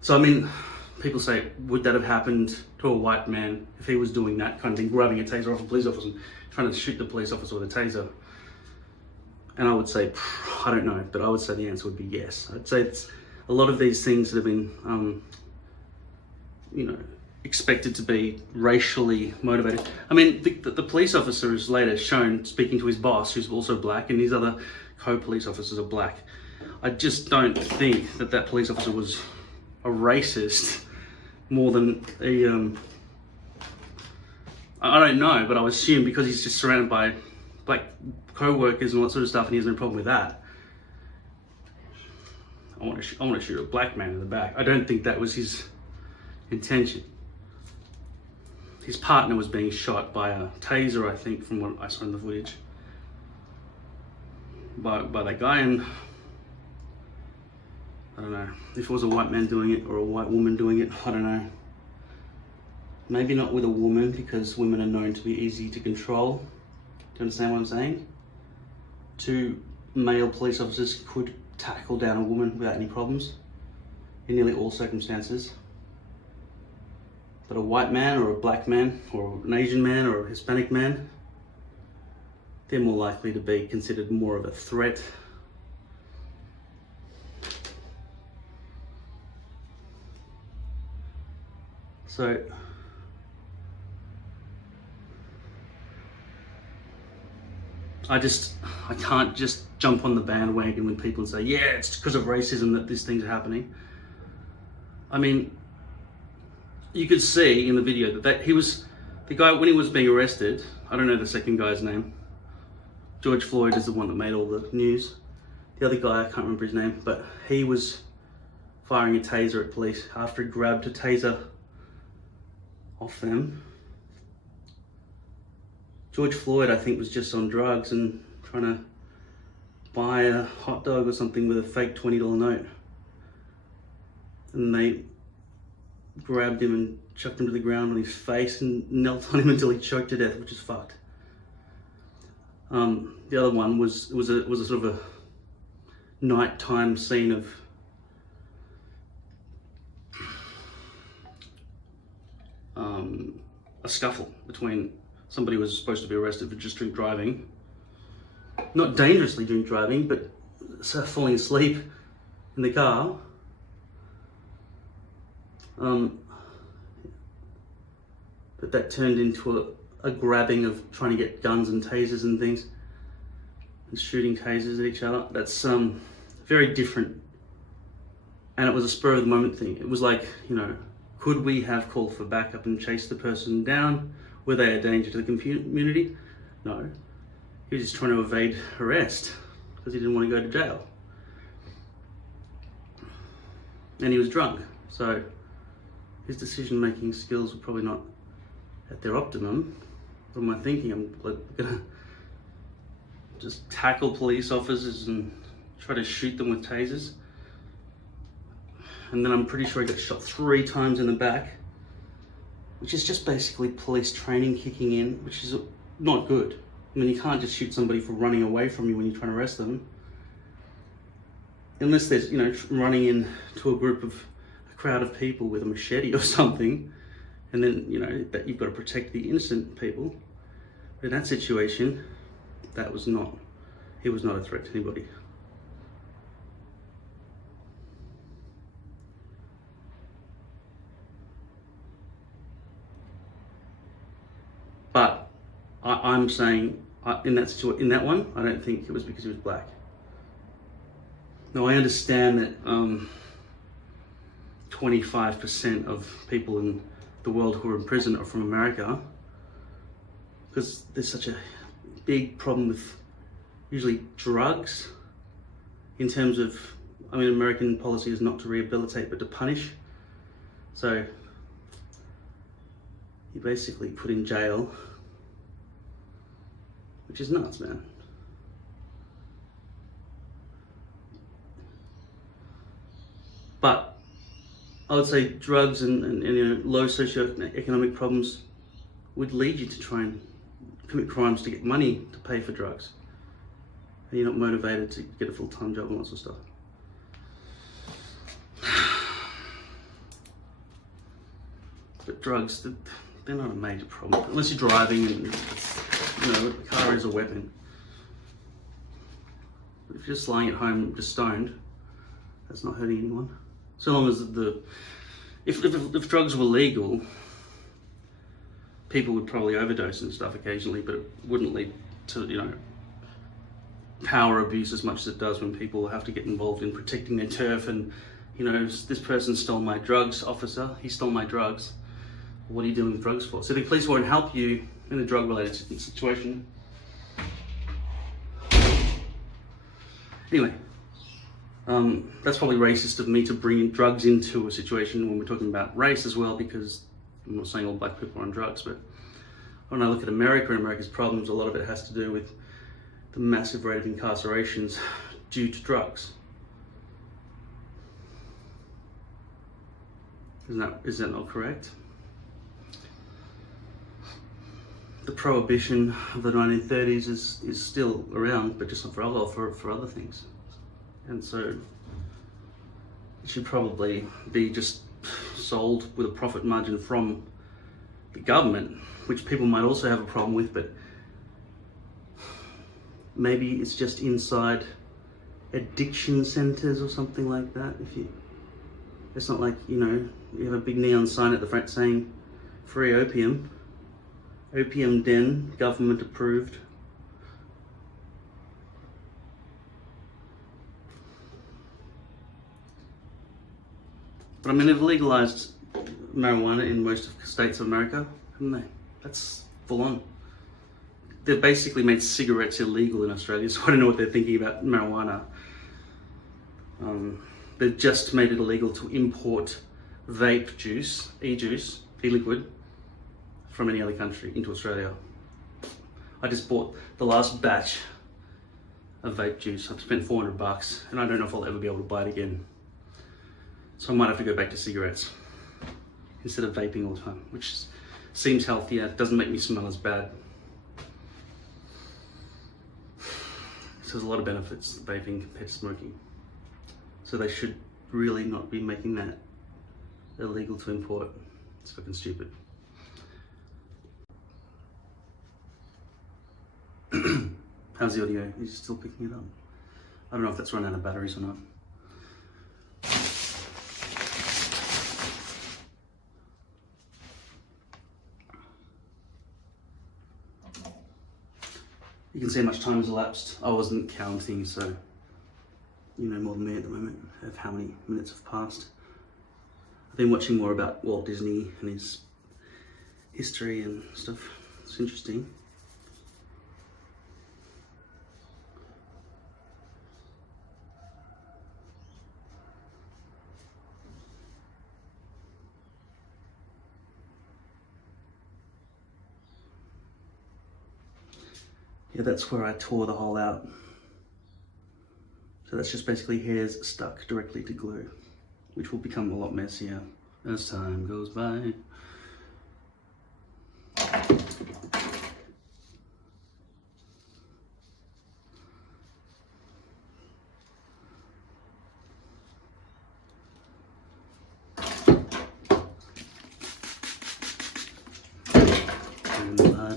So, I mean, people say, would that have happened to a white man if he was doing that kind of thing, grabbing a taser off a police officer and trying to shoot the police officer with a taser? And I would say, I don't know, but I would say the answer would be yes. I'd say it's a lot of these things that have been, expected to be racially motivated. I mean, the police officer is later shown speaking to his boss, who's also black, and his other co-police officers are black. I just don't think that police officer was a racist more than a, I don't know, but I would assume because he's just surrounded by black co-workers and all that sort of stuff and he has no problem with that. I want to shoot a black man in the back. I don't think that was his intention. His partner was being shot by a taser, I think, from what I saw in the footage, by that guy, and I don't know, if it was a white man doing it or a white woman doing it, I don't know. Maybe not with a woman, because women are known to be easy to control. Do you understand what I'm saying? Two male police officers could tackle down a woman without any problems in nearly all circumstances. But a white man or a black man or an Asian man or a Hispanic man, they're more likely to be considered more of a threat. So I can't just jump on the bandwagon when people say, yeah, it's because of racism that these things are happening. I mean, you could see in the video that he was, the guy, when he was being arrested, I don't know the second guy's name. George Floyd is the one that made all the news. The other guy, I can't remember his name, but he was firing a taser at police after he grabbed a taser off them. George Floyd, I think, was just on drugs and trying to buy a hot dog or something with a fake $20 note. And they grabbed him and chucked him to the ground on his face and knelt on him until he choked to death, which is fucked. The other one was a sort of a nighttime scene of a scuffle between somebody who was supposed to be arrested for just drink driving, not dangerously drink driving, but falling asleep in the car. but that turned into a grabbing of trying to get guns and tasers and things, and shooting tasers at each other. That's very different. And it was a spur of the moment thing. It was like, you know, could we have called for backup and chased the person down? Were they a danger to the community? No. He was just trying to evade arrest because he didn't want to go to jail. And he was drunk, so his decision-making skills were probably not at their optimum. What am I thinking? I'm like gonna just tackle police officers and try to shoot them with tasers. And then I'm pretty sure he got shot 3 times in the back, which is just basically police training kicking in, which is not good. I mean, you can't just shoot somebody for running away from you when you're trying to arrest them. Unless there's, you know, running into a crowd of people with a machete or something, and then, you know, that you've got to protect the innocent people. But in that situation, he was not a threat to anybody. But I'm saying in that one, I don't think it was because he was black. Now I understand that 25% of people in the world who are in prison are from America, because there's such a big problem with usually drugs in terms of, I mean, American policy is not to rehabilitate but to punish. So he basically put in jail, which is nuts, man. But I would say drugs and you know, low socioeconomic problems would lead you to try and commit crimes to get money to pay for drugs. And you're not motivated to get a full-time job and lots of stuff. But drugs, they're not a major problem. Unless you're driving and, you know, the car is a weapon. But if you're just lying at home just stoned, that's not hurting anyone. So long as if drugs were legal, people would probably overdose and stuff occasionally, but it wouldn't lead to, you know, power abuse as much as it does when people have to get involved in protecting their turf and, you know, this person stole my drugs, officer, he stole my drugs. What are you dealing with drugs for? So the police won't help you in a drug-related situation. Anyway, that's probably racist of me to bring drugs into a situation when we're talking about race as well, because I'm not saying all black people are on drugs, but when I look at America and America's problems, a lot of it has to do with the massive rate of incarcerations due to drugs. Is that not correct? The prohibition of the 1930s is still around, but just not for alcohol, for other things. And so it should probably be just sold with a profit margin from the government, which people might also have a problem with, but maybe it's just inside addiction centers or something like that. It's not like, you know, you have a big neon sign at the front saying free opium den, government approved. But I mean, they've legalized marijuana in most of the states of America, haven't they? That's full on. They've basically made cigarettes illegal in Australia, so I don't know what they're thinking about marijuana. They've just made it illegal to import vape juice, e-liquid, from any other country into Australia. I just bought the last batch of vape juice. I've spent $400 and I don't know if I'll ever be able to buy it again. So I might have to go back to cigarettes instead of vaping all the time, which seems healthier. It doesn't make me smell as bad. So there's a lot of benefits to vaping compared to smoking. So they should really not be making that illegal to import. It's fucking stupid. How's the audio? Is it still picking it up? I don't know if that's run out of batteries or not. You can see how much time has elapsed. I wasn't counting, so you know more than me at the moment of how many minutes have passed. I've been watching more about Walt Disney and his history and stuff. It's interesting. Yeah, that's where I tore the hole out. So that's just basically hairs stuck directly to glue, which will become a lot messier as time goes by.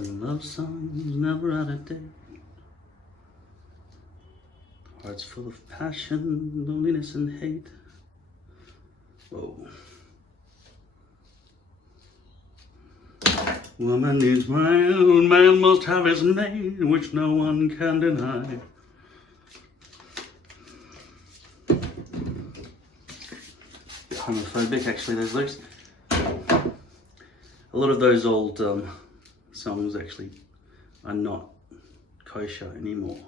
Love songs never out of date. Hearts full of passion, loneliness and hate. Whoa. Woman needs man, man must have his name, which no one can deny. Homophobic, actually, those lyrics. A lot of those old songs actually are not kosher anymore.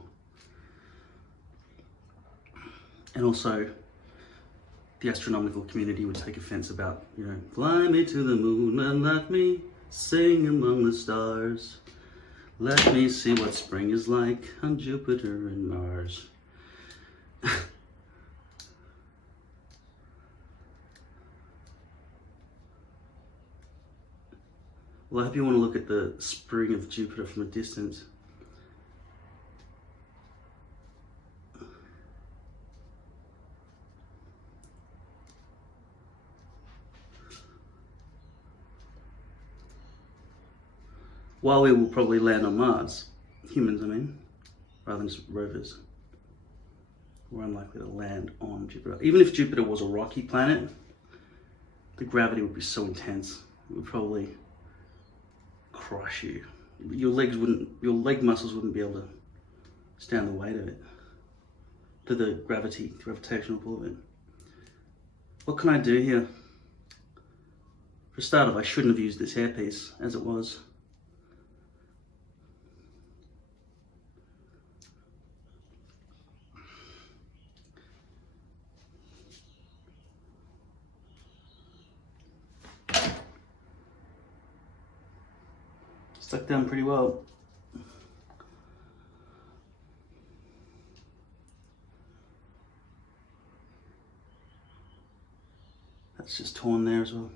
And also, the astronomical community would take offense about, you know, fly me to the moon and let me sing among the stars. Let me see what spring is like on Jupiter and Mars. Well, I hope you want to look at the spring of Jupiter from a distance. While we will probably land on Mars, humans I mean, rather than just rovers, we're unlikely to land on Jupiter. Even if Jupiter was a rocky planet, the gravity would be so intense, it would probably crush you. Your leg muscles wouldn't be able to stand the weight of it, the gravitational pull of it. What can I do here? For a start off, I shouldn't have used this hairpiece as it was. Stuck down pretty well. That's just torn there as well.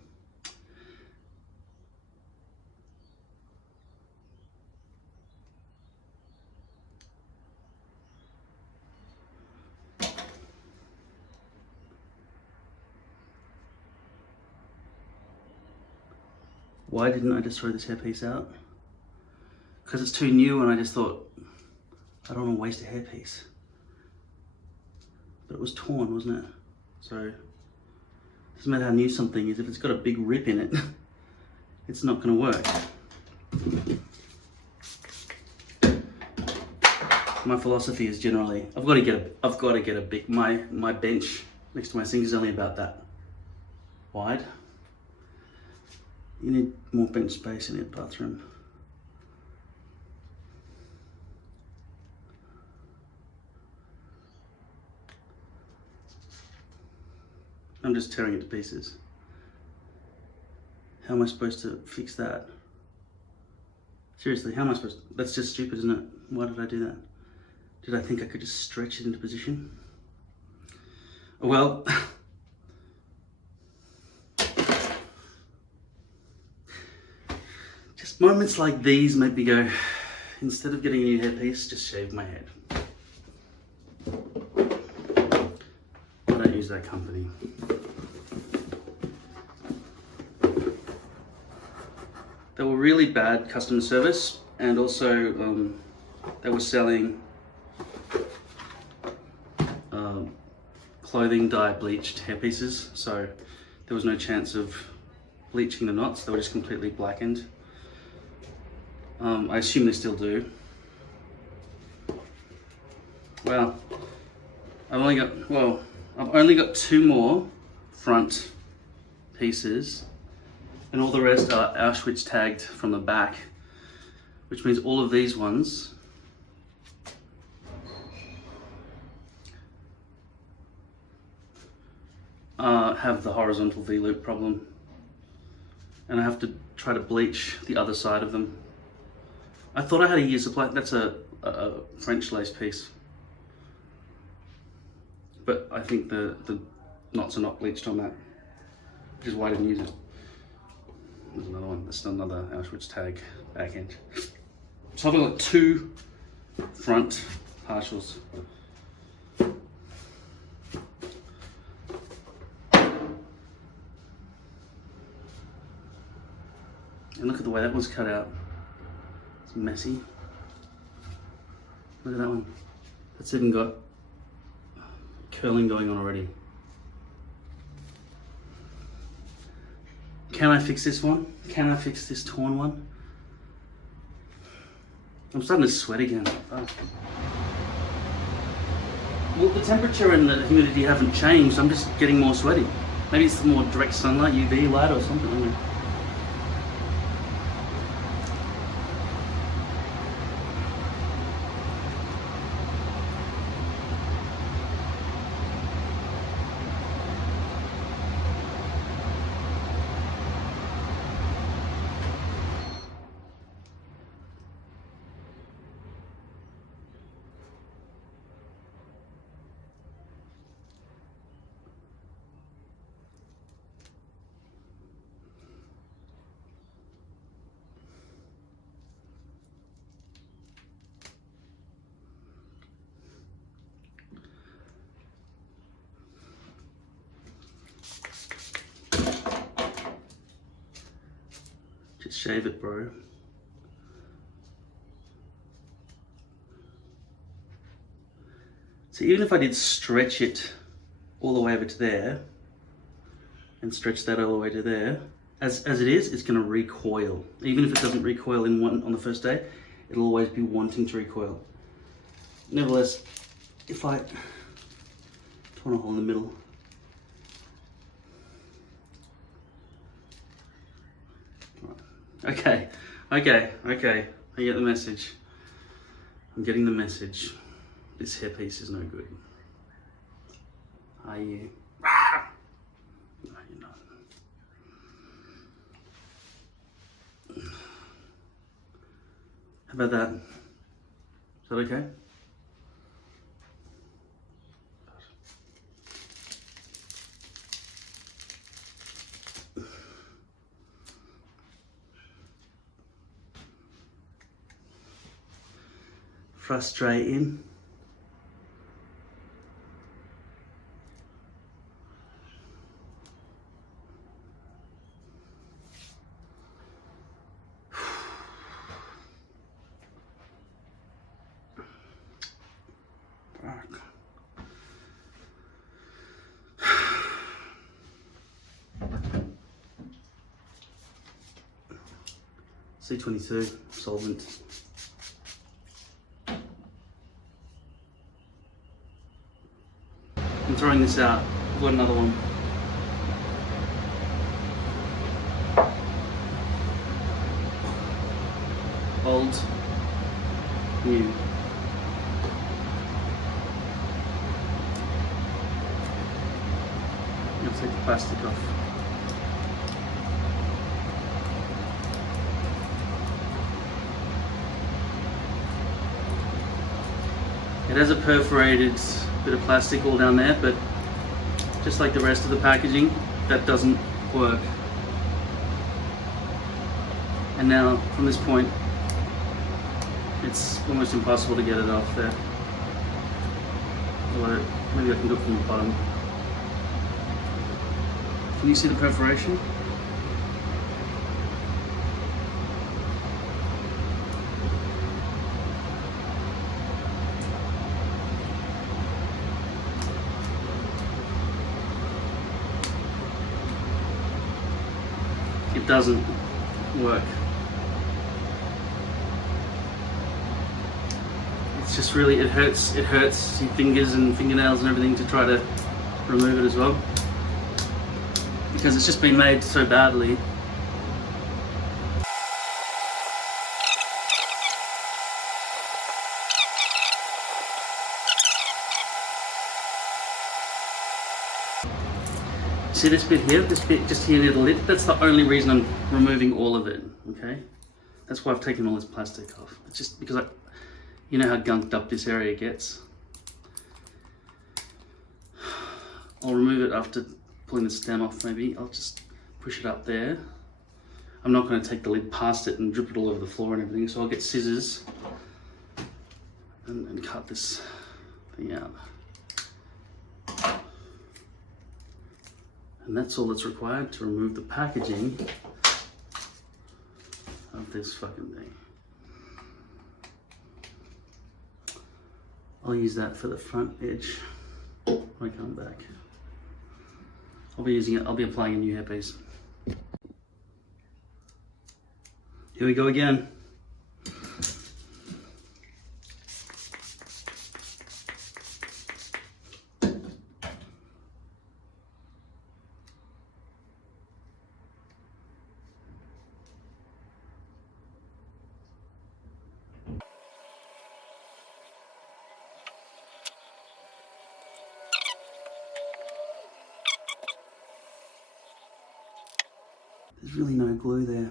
Why didn't I just throw this hairpiece out? Because it's too new, and I just thought, I don't want to waste a hairpiece. But it was torn, wasn't it? So, it doesn't matter how new something is, if it's got a big rip in it, it's not going to work. My philosophy is generally, I've got to get a big, my bench next to my sink is only about that wide. You need more bench space in your bathroom. I'm just tearing it to pieces. How am I supposed to fix that? Seriously, how am I supposed to? That's just stupid, isn't it? Why did I do that? Did I think I could just stretch it into position? Well, just moments like these make me go, instead of getting a new hairpiece, just shave my head. I don't use that company. They were really bad customer service, and also they were selling clothing dye bleached hairpieces, so there was no chance of bleaching the knots. They were just completely blackened. I assume they still do. Well, I've only got 2 more front pieces, and all the rest are Auschwitz tagged from the back, which means all of these ones have the horizontal V-loop problem, and I have to try to bleach the other side of them. I thought I had a year's supply. That's a French lace piece, but I think the knots are not bleached on that, which is why I didn't use it. There's another one. That's another Auschwitz tag back end. So I've got 2 front partials. And look at the way that one's cut out. It's messy. Look at that one. That's even got curling going on already. Can I fix this one? Can I fix this torn one? I'm starting to sweat again. Oh. Well, the temperature and the humidity haven't changed. I'm just getting more sweaty. Maybe it's the more direct sunlight, UV light or something. I don't know. Just shave it, bro. So even if I did stretch it all the way over to there, and stretch that all the way to there, as it is, it's going to recoil. Even if it doesn't recoil on the first day, it'll always be wanting to recoil. Nevertheless, if I torn a hole in the middle, okay, I get the message. I'm getting the message. This hairpiece is no good. Are you? No, you're not. How about that? Is that okay? Frustrating. C22 solvent. I'm throwing this out. I've got another one. Old, new. Let's take the plastic off. It has a perforated bit of plastic all down there, but just like the rest of the packaging, that doesn't work. And now, from this point, it's almost impossible to get it off there. Or maybe I can do it from the bottom. Can you see the perforation? It doesn't work. It's just really, it hurts your fingers and fingernails and everything to try to remove it as well, because it's just been made so badly. See this bit here, this bit just here near the lid? That's the only reason I'm removing all of it, okay? That's why I've taken all this plastic off. It's just because you know how gunked up this area gets. I'll remove it after pulling the stem off maybe. I'll just push it up there. I'm not going to take the lid past it and drip it all over the floor and everything, so I'll get scissors and cut this thing out. And that's all that's required to remove the packaging of this fucking thing. I'll use that for the front edge when I come back. I'll be applying a new hairpiece. Here we go again. There's really no glue there.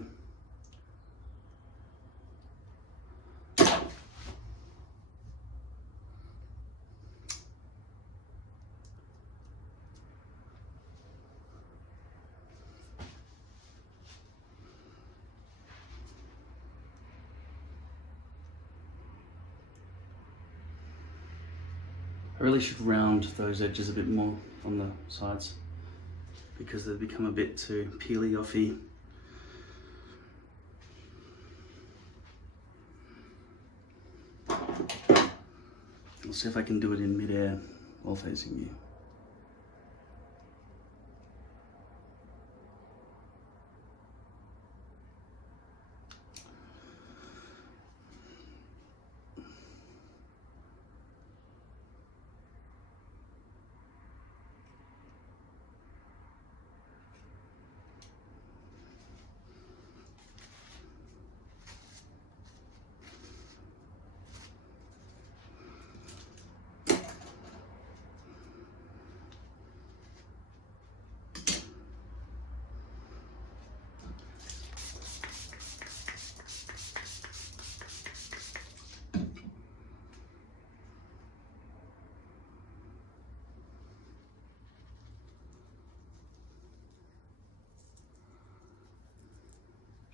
I really should round those edges a bit more on the sides, because they've become a bit too peely offy. I'll see if I can do it in mid-air while facing you.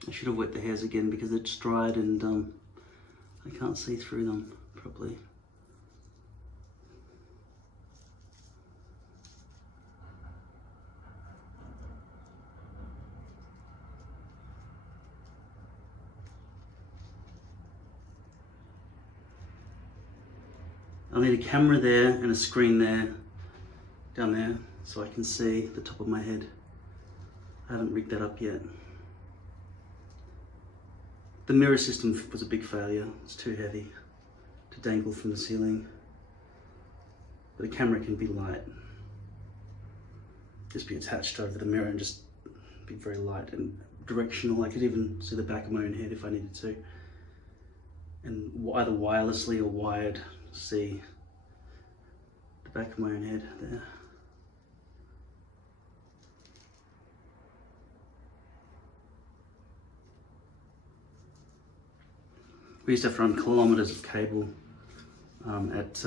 I should have wet the hairs again because they're just dried and I can't see through them properly. I'll need a camera there and a screen there, down there, so I can see the top of my head. I haven't rigged that up yet. The mirror system was a big failure. It's too heavy to dangle from the ceiling. But a camera can be light. Just be attached over the mirror and just be very light and directional. I could even see the back of my own head if I needed to. And either wirelessly or wired, see the back of my own head there. We used to have to run kilometers of cable at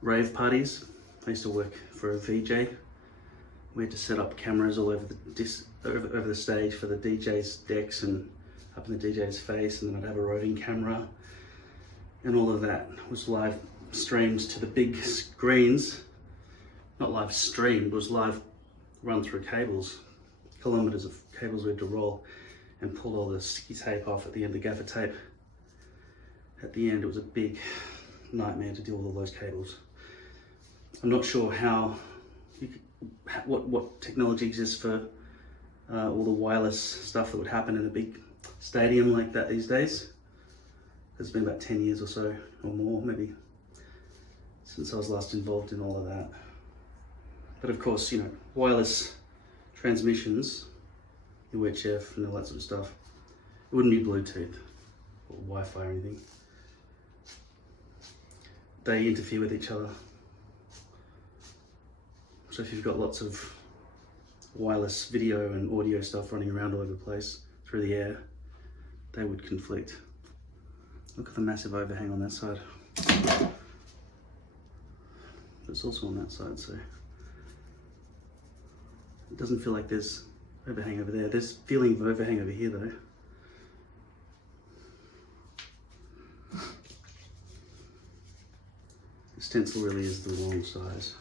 rave parties. I used to work for a VJ. We had to set up cameras all over over the stage for the DJ's decks and up in the DJ's face, and then I'd have a roving camera, and all of that was live streamed to the big screens. Not live streamed, it was live run through cables. Kilometers of cables we had to roll and pull all the sticky tape off at the end, the gaffer tape. At the end, it was a big nightmare to deal with all those cables. I'm not sure how, what technology exists for all the wireless stuff that would happen in a big stadium like that these days. It's been about 10 years or so, or more maybe, since I was last involved in all of that. But of course, you know, wireless transmissions, UHF and all that sort of stuff, it wouldn't be Bluetooth or Wi-Fi or anything. They interfere with each other. So if you've got lots of wireless video and audio stuff running around all over the place through the air, they would conflict. Look at the massive overhang on that side. It's also on that side, so it doesn't feel like there's overhang over there. There's feeling of overhang over here though. The stencil really is the wrong size.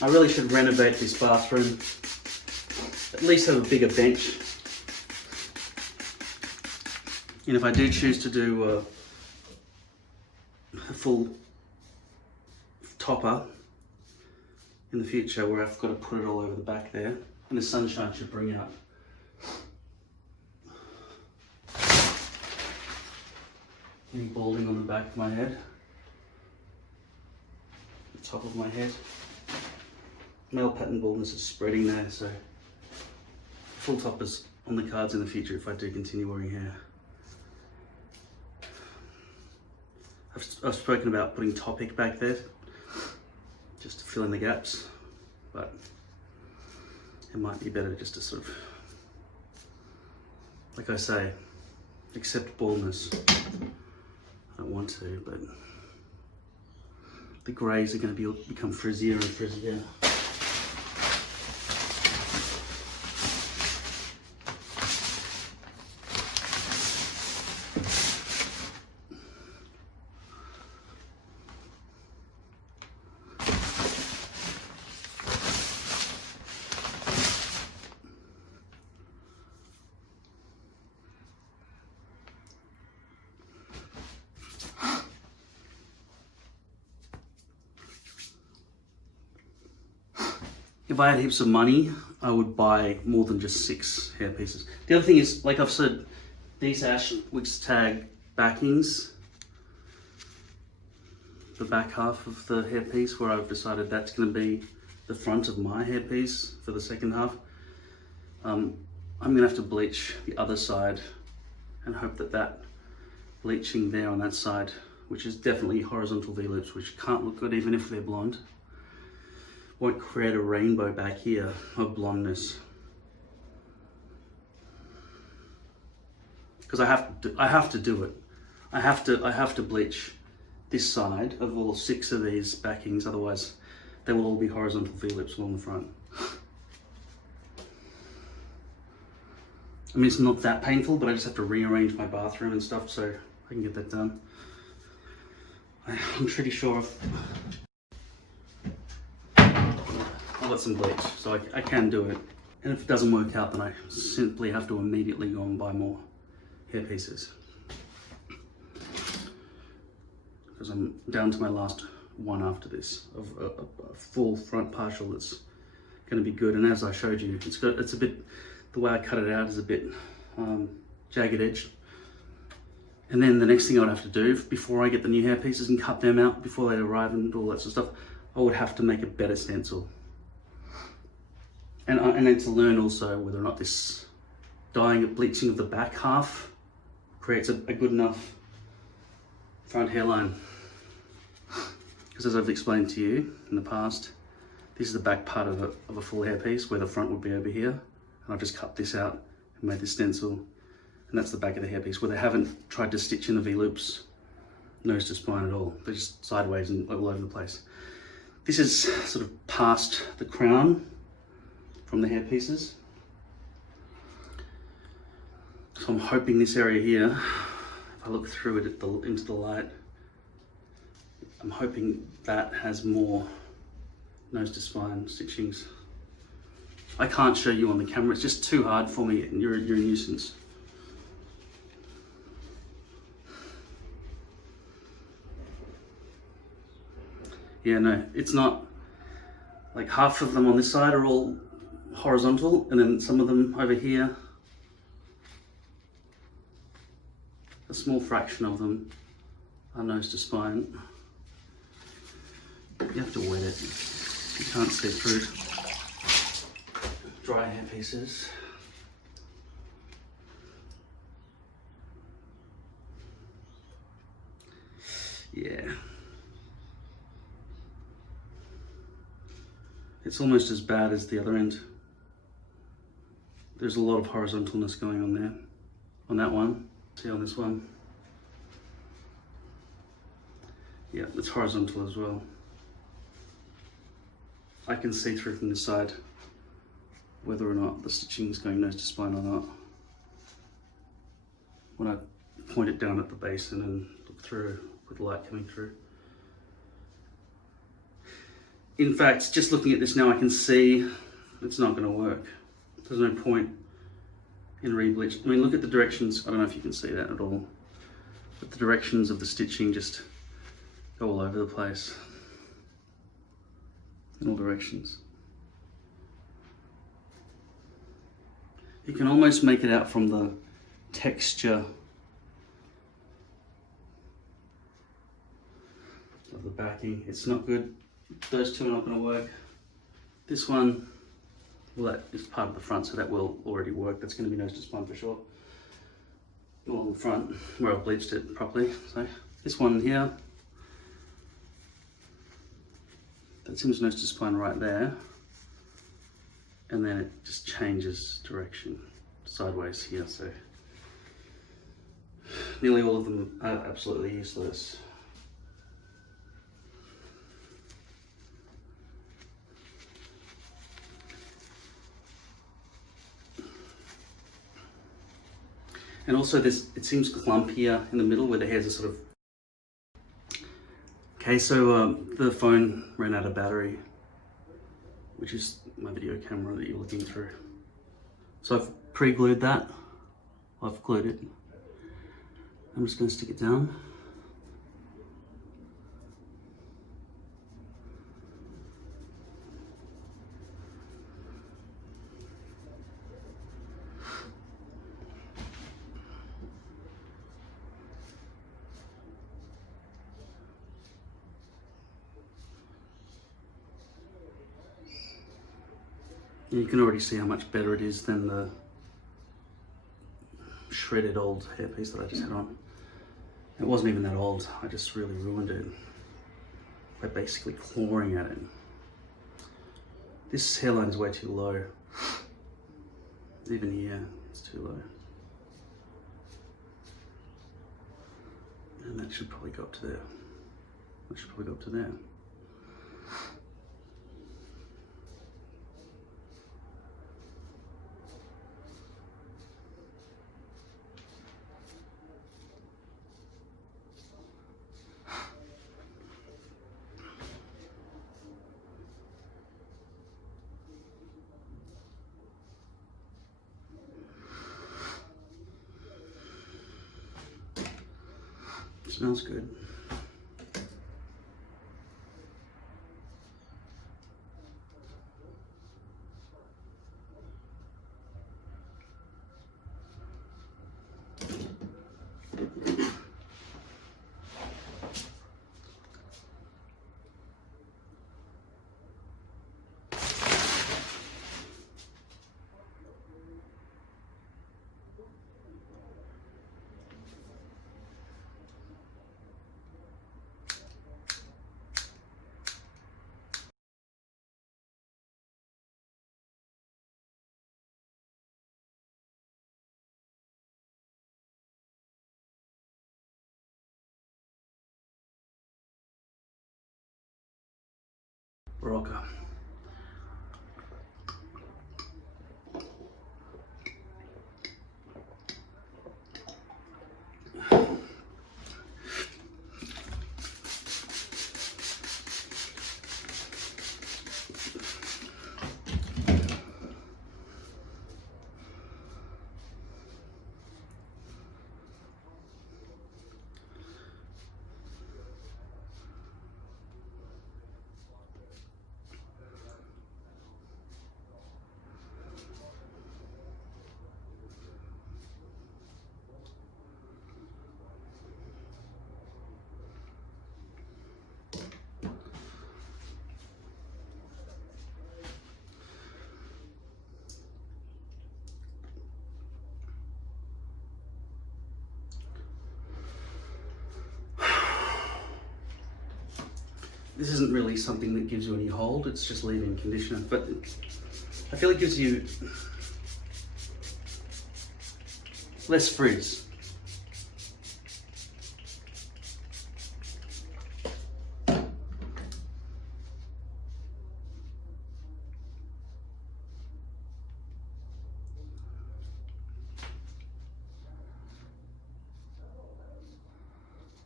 I really should renovate this bathroom, at least have a bigger bench. And if I do choose to do a full topper in the future, where I've got to put it all over the back there, and the sunshine should bring out any balding on the back of my head, the top of my head. Male pattern baldness is spreading there, so full toppers on the cards in the future if I do continue wearing hair. I've spoken about putting Topic back there, just to fill in the gaps, but it might be better just to sort of, like I say, accept baldness. I don't want to, but the greys are going to become frizzier and frizzier. If I had heaps of money, I would buy more than just 6 hair pieces. The other thing is, like I've said, these Ashwix tag backings, the back half of the hairpiece, where I've decided that's going to be the front of my hairpiece for the second half, I'm going to have to bleach the other side and hope that that bleaching there on that side, which is definitely horizontal V-loops, which can't look good even if they're blonde, won't create a rainbow back here of blondness. Because I have to do it. I have to bleach this side of all 6 of these backings, otherwise they will all be horizontal V-lips along the front. I mean, it's not that painful, but I just have to rearrange my bathroom and stuff so I can get that done. I'm pretty sure I've got some bleach, so I can do it. And if it doesn't work out, then I simply have to immediately go and buy more hair pieces. Because I'm down to my last one after this, of a full front partial that's going to be good. And as I showed you, it's a bit, the way I cut it out is a bit jagged edged. And then the next thing I would have to do before I get the new hair pieces and cut them out before they arrive and all that sort of stuff, I would have to make a better stencil. And I need to learn also whether or not this dyeing and bleaching of the back half creates a good enough front hairline. Because as I've explained to you in the past, this is the back part of a full hairpiece where the front would be over here. And I've just cut this out and made this stencil. And that's the back of the hairpiece where they haven't tried to stitch in the V-loops nose to spine at all. They're just sideways and all over the place. This is sort of past the crown from the hair pieces. So I'm hoping this area here, if I look through it into the light, I'm hoping that has more nose to spine stitchings. I can't show you on the camera, it's just too hard for me, and you're a nuisance. Yeah, no, it's not, like half of them on this side are all horizontal, and then some of them over here, a small fraction of them are nose to spine. You have to wet it, you can't see through dry hair pieces. Yeah. It's almost as bad as the other end. There's a lot of horizontalness going on there, on that one. See on this one? Yeah, it's horizontal as well. I can see through from this side whether or not the stitching is going nose to spine or not when I point it down at the basin and look through with the light coming through. In fact, just looking at this now, I can see it's not going to work. There's no point in re-bleach. I mean, look at the directions. I don't know if you can see that at all, but the directions of the stitching just go all over the place in all directions. You can almost make it out from the texture of the backing. It's not good. Those two are not going to work. This one, well, that is part of the front, so that will already work. That's going to be nose to spine for sure. Along the front, where I've bleached it properly. So this one here, that seems nose to spine right there. And then it just changes direction sideways here. So nearly all of them are absolutely useless. And also this, it seems clumpier in the middle where the hairs are sort of... Okay, so the phone ran out of battery, which is my video camera that you're looking through. So I've pre-glued that. I've glued it. I'm just going to stick it down. You can already see how much better it is than the shredded old hairpiece that I just had on. It wasn't even that old, I just really ruined it by basically clawing at it. This hairline's way too low. Even here, it's too low. And that should probably go up to there. That should probably go up to there. Smells good. Rocker. this isn't really something that gives you any hold, it's just leave-in conditioner, but I feel it gives you less frizz.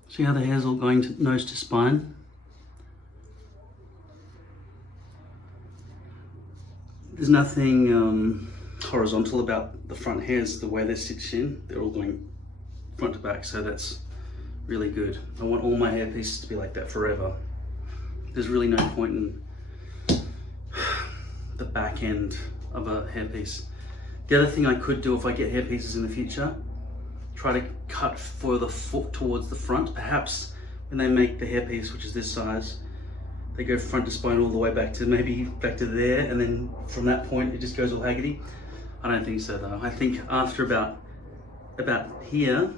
See how the hair's all going to nose to spine? There's nothing horizontal about the front hairs, the way they're stitched in. They're all going front to back, so that's really good. I want all my hair pieces to be like that forever. There's really no point in the back end of a hairpiece. The other thing I could do if I get hair pieces in the future, try to cut further towards the front. Perhaps when they make the hairpiece, which is this size, they go front to spine all the way back to maybe back to there, and then from that point it just goes all haggity. I don't think so though. I think after about here,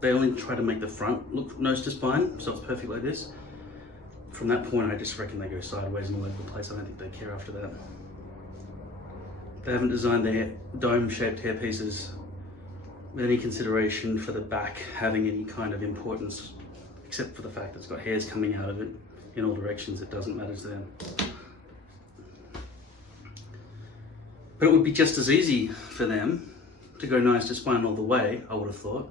they only try to make the front look nose to spine, so it's perfect like this. From that point, I just reckon they go sideways and all over the place. I don't think they care after that. They haven't designed their dome-shaped hairpieces with any consideration for the back having any kind of importance, except for the fact that it's got hairs coming out of it in all directions. It doesn't matter to them. But it would be just as easy for them to go nose to spine all the way, I would have thought.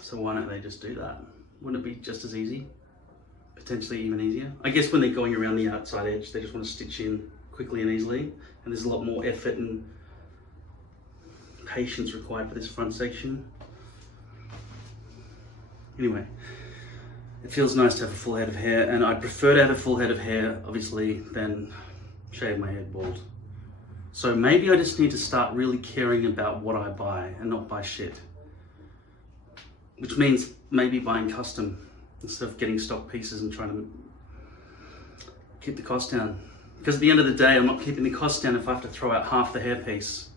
So why don't they just do that? Wouldn't it be just as easy? Potentially even easier? I guess when they're going around the outside edge, they just want to stitch in quickly and easily, and there's a lot more effort and patience required for this front section. Anyway, it feels nice to have a full head of hair, and I'd prefer to have a full head of hair, obviously, than shave my head bald. So maybe I just need to start really caring about what I buy and not buy shit. Which means maybe buying custom instead of getting stock pieces and trying to keep the cost down. Because at the end of the day, I'm not keeping the cost down if I have to throw out half the hairpiece,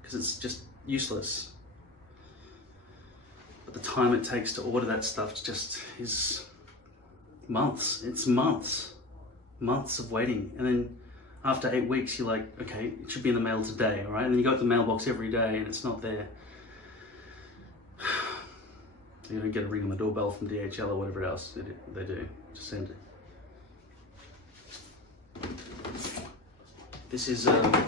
because it's just useless. But the time it takes to order that stuff just is months. It's months of waiting. And then after 8 weeks, you're like, okay, it should be in the mail today, all right? And then you go to the mailbox every day and it's not there. You don't get a ring on the doorbell from DHL or whatever else they do to send it. This is a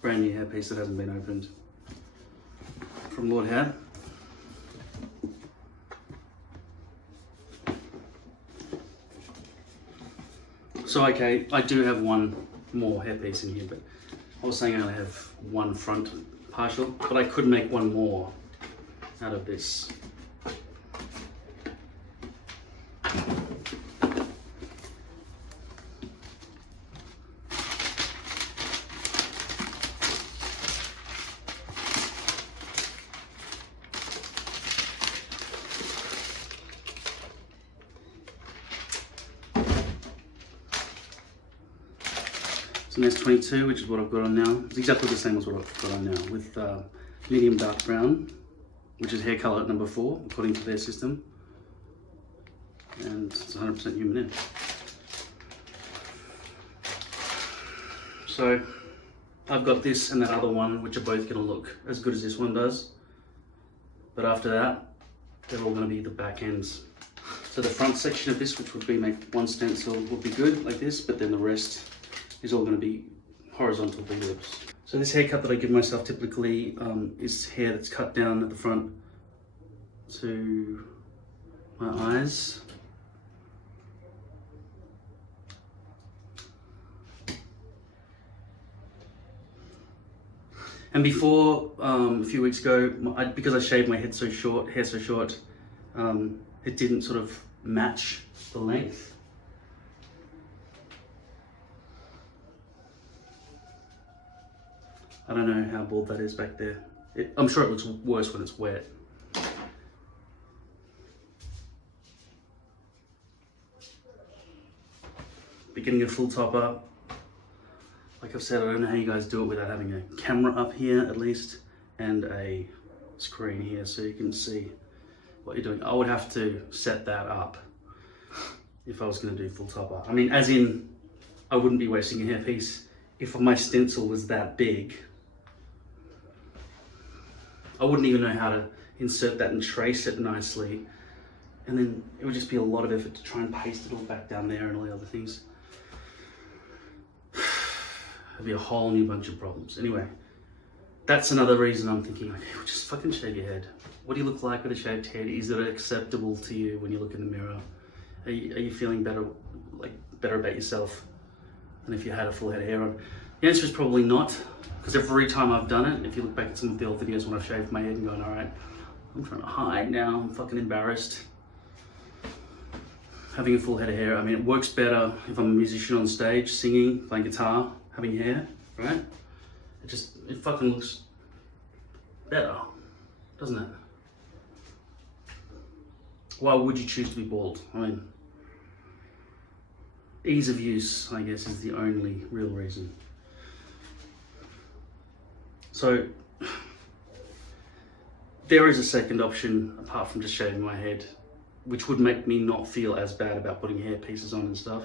brand new hairpiece that hasn't been opened from Lord Hair. So okay, I do have one more hairpiece in here, but I was saying I only have one front partial, but I could make one more out of this. It's an S22, which is what I've got on now. It's exactly the same as what I've got on now, with medium dark brown, which is hair color at number 4, according to their system. And it's 100% human in. So I've got this and that other one, which are both gonna look as good as this one does. But after that, they're all gonna be the back ends. So the front section of this, which would be make one stencil, would be good like this, but then the rest is all gonna be horizontal V-loops. So this haircut that I give myself typically is hair that's cut down at the front to my eyes. And before, a few weeks ago, because I shaved my hair so short, it didn't sort of match the length. I don't know how bald that is back there. I'm sure it looks worse when it's wet. But getting a full topper, like I've said, I don't know how you guys do it without having a camera up here at least, and a screen here so you can see what you're doing. I would have to set that up if I was going to do full topper. I mean, as in, I wouldn't be wasting a hairpiece if my stencil was that big. I wouldn't even know how to insert that and trace it nicely. And then it would just be a lot of effort to try and paste it all back down there and all the other things. It'd be a whole new bunch of problems. Anyway, that's another reason I'm thinking, okay, well, just fucking shave your head. What do you look like with a shaved head? Is it acceptable to you when you look in the mirror? Are you feeling better, like better about yourself than if you had a full head of hair on? The answer is probably not, because every time I've done it, if you look back at some of the old videos when I've shaved my head and going, all right, I'm trying to hide now, I'm fucking embarrassed. Having a full head of hair, I mean, it works better if I'm a musician on stage, singing, playing guitar, having hair, right? It fucking looks better, doesn't it? Why would you choose to be bald? I mean, ease of use, I guess, is the only real reason. So, there is a second option apart from just shaving my head, which would make me not feel as bad about putting hair pieces on and stuff.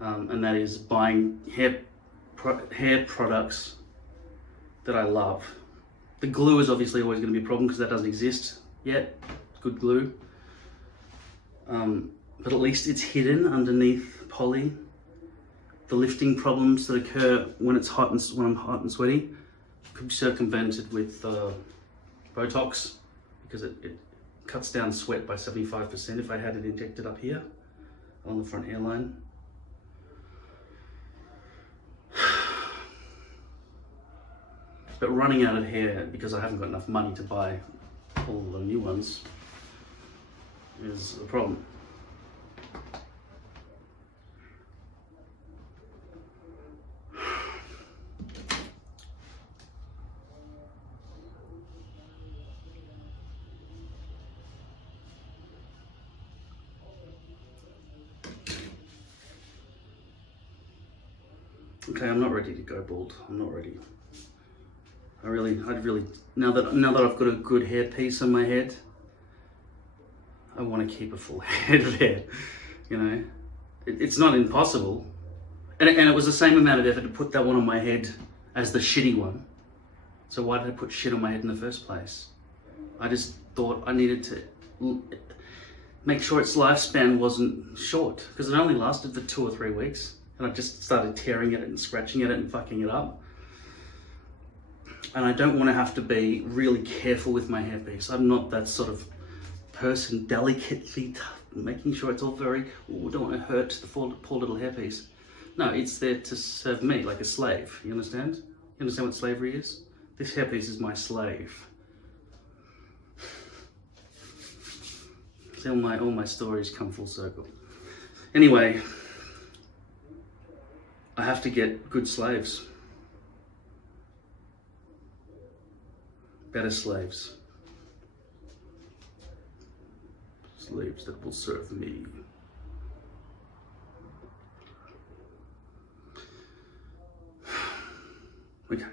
And that is buying hair products that I love. The glue is obviously always going to be a problem because that doesn't exist yet. Good glue. But at least it's hidden underneath poly. The lifting problems that occur when it's hot and when I'm hot and sweaty could be circumvented with Botox, because it cuts down sweat by 75% if I had it injected up here along the front hairline. But running out of hair because I haven't got enough money to buy all the new ones is a problem. Okay, I'm not ready to go bald. I'm not ready. I'd really, now that I've got a good hairpiece on my head, I want to keep a full head of hair. You know, it's not impossible, and it was the same amount of effort to put that one on my head as the shitty one. So why did I put shit on my head in the first place? I just thought I needed to make sure its lifespan wasn't short, because it only lasted for 2 or 3 weeks. And I just started tearing at it and scratching at it and fucking it up. And I don't want to have to be really careful with my hairpiece. I'm not that sort of person, delicately making sure it's all very, oh, don't want to hurt the poor little hairpiece. No, it's there to serve me like a slave. You understand? You understand what slavery is? This hairpiece is my slave. See, all my stories come full circle. Anyway, I have to get good slaves. Better slaves. Slaves that will serve me. Okay.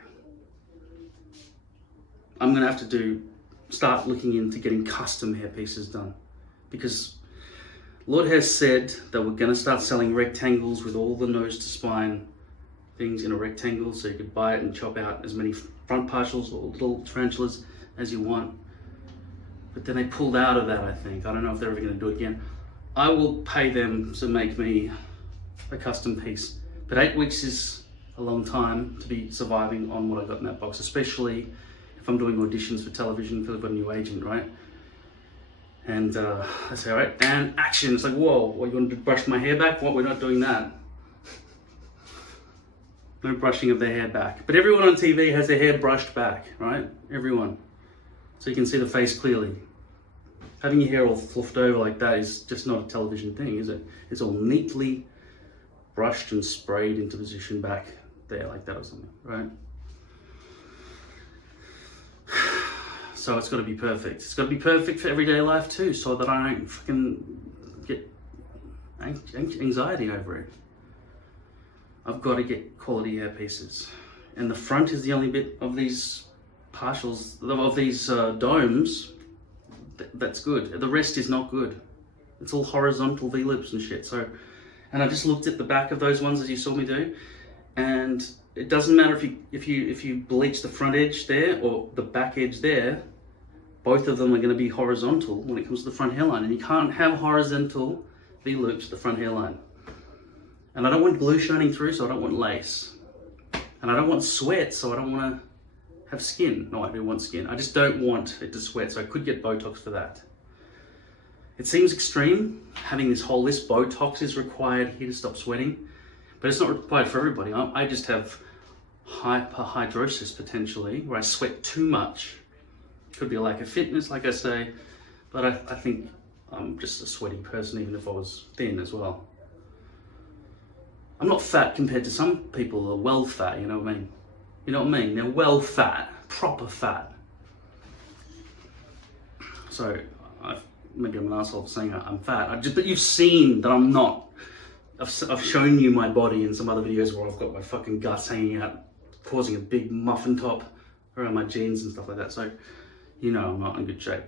I'm gonna have to start looking into getting custom hairpieces done, because Lord has said that we're going to start selling rectangles with all the nose to spine things in a rectangle, so you could buy it and chop out as many front partials or little tarantulas as you want. But then they pulled out of that, I think. I don't know if they're ever going to do it again. I will pay them to make me a custom piece. But 8 weeks is a long time to be surviving on what I got in that box, especially if I'm doing auditions for television because I've got a new agent, right? And I say, all right, and action. It's like, whoa, what, you want to brush my hair back? What, we're not doing that. No brushing of their hair back. But everyone on TV has their hair brushed back, right? Everyone. So you can see the face clearly. Having your hair all fluffed over like that is just not a television thing, is it? It's all neatly brushed and sprayed into position back there like that or something, right? So it's got to be perfect. It's got to be perfect for everyday life too, so that I don't fucking get anxiety over it. I've got to get quality hair pieces. And the front is the only bit of these partials, of these domes, that's good. The rest is not good. It's all horizontal V-loops and shit. So, and I just looked at the back of those ones as you saw me do, and it doesn't matter if you bleach the front edge there or the back edge there. Both of them are going to be horizontal when it comes to the front hairline, and you can't have horizontal V-loops at the front hairline. And I don't want glue shining through, so I don't want lace. And I don't want sweat, so I don't want to have skin. No, I do want skin. I just don't want it to sweat, so I could get Botox for that. It seems extreme, having this whole list. Botox is required here to stop sweating, but it's not required for everybody. I just have hyperhidrosis potentially, where I sweat too much. Could be a lack of fitness, like I say, but I think I'm just a sweaty person, even if I was thin as well. I'm not fat compared to some people who are well fat, you know what I mean? You know what I mean? They're well fat, proper fat. So, maybe I'm an asshole for saying I'm fat. But you've seen that I'm not. I've shown you my body in some other videos where I've got my fucking guts hanging out, causing a big muffin top around my jeans and stuff like that. So, you know I'm not in good shape.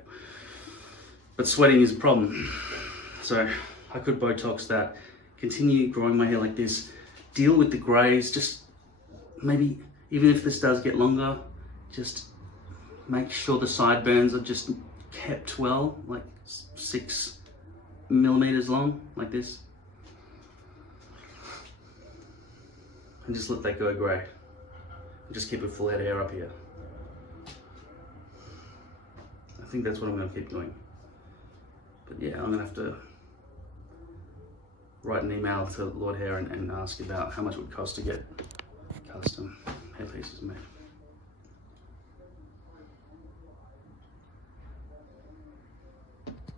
But sweating is a problem. So, I could Botox that, continue growing my hair like this, deal with the grays, just maybe, even if this does get longer, just make sure the sideburns are just kept well, like 6 millimeters long, like this. And just let that go grey. Just keep a full head of hair up here. I think that's what I'm going to keep doing. But yeah, I'm going to have to write an email to Lord Hair and ask about how much it would cost to get custom hair pieces made.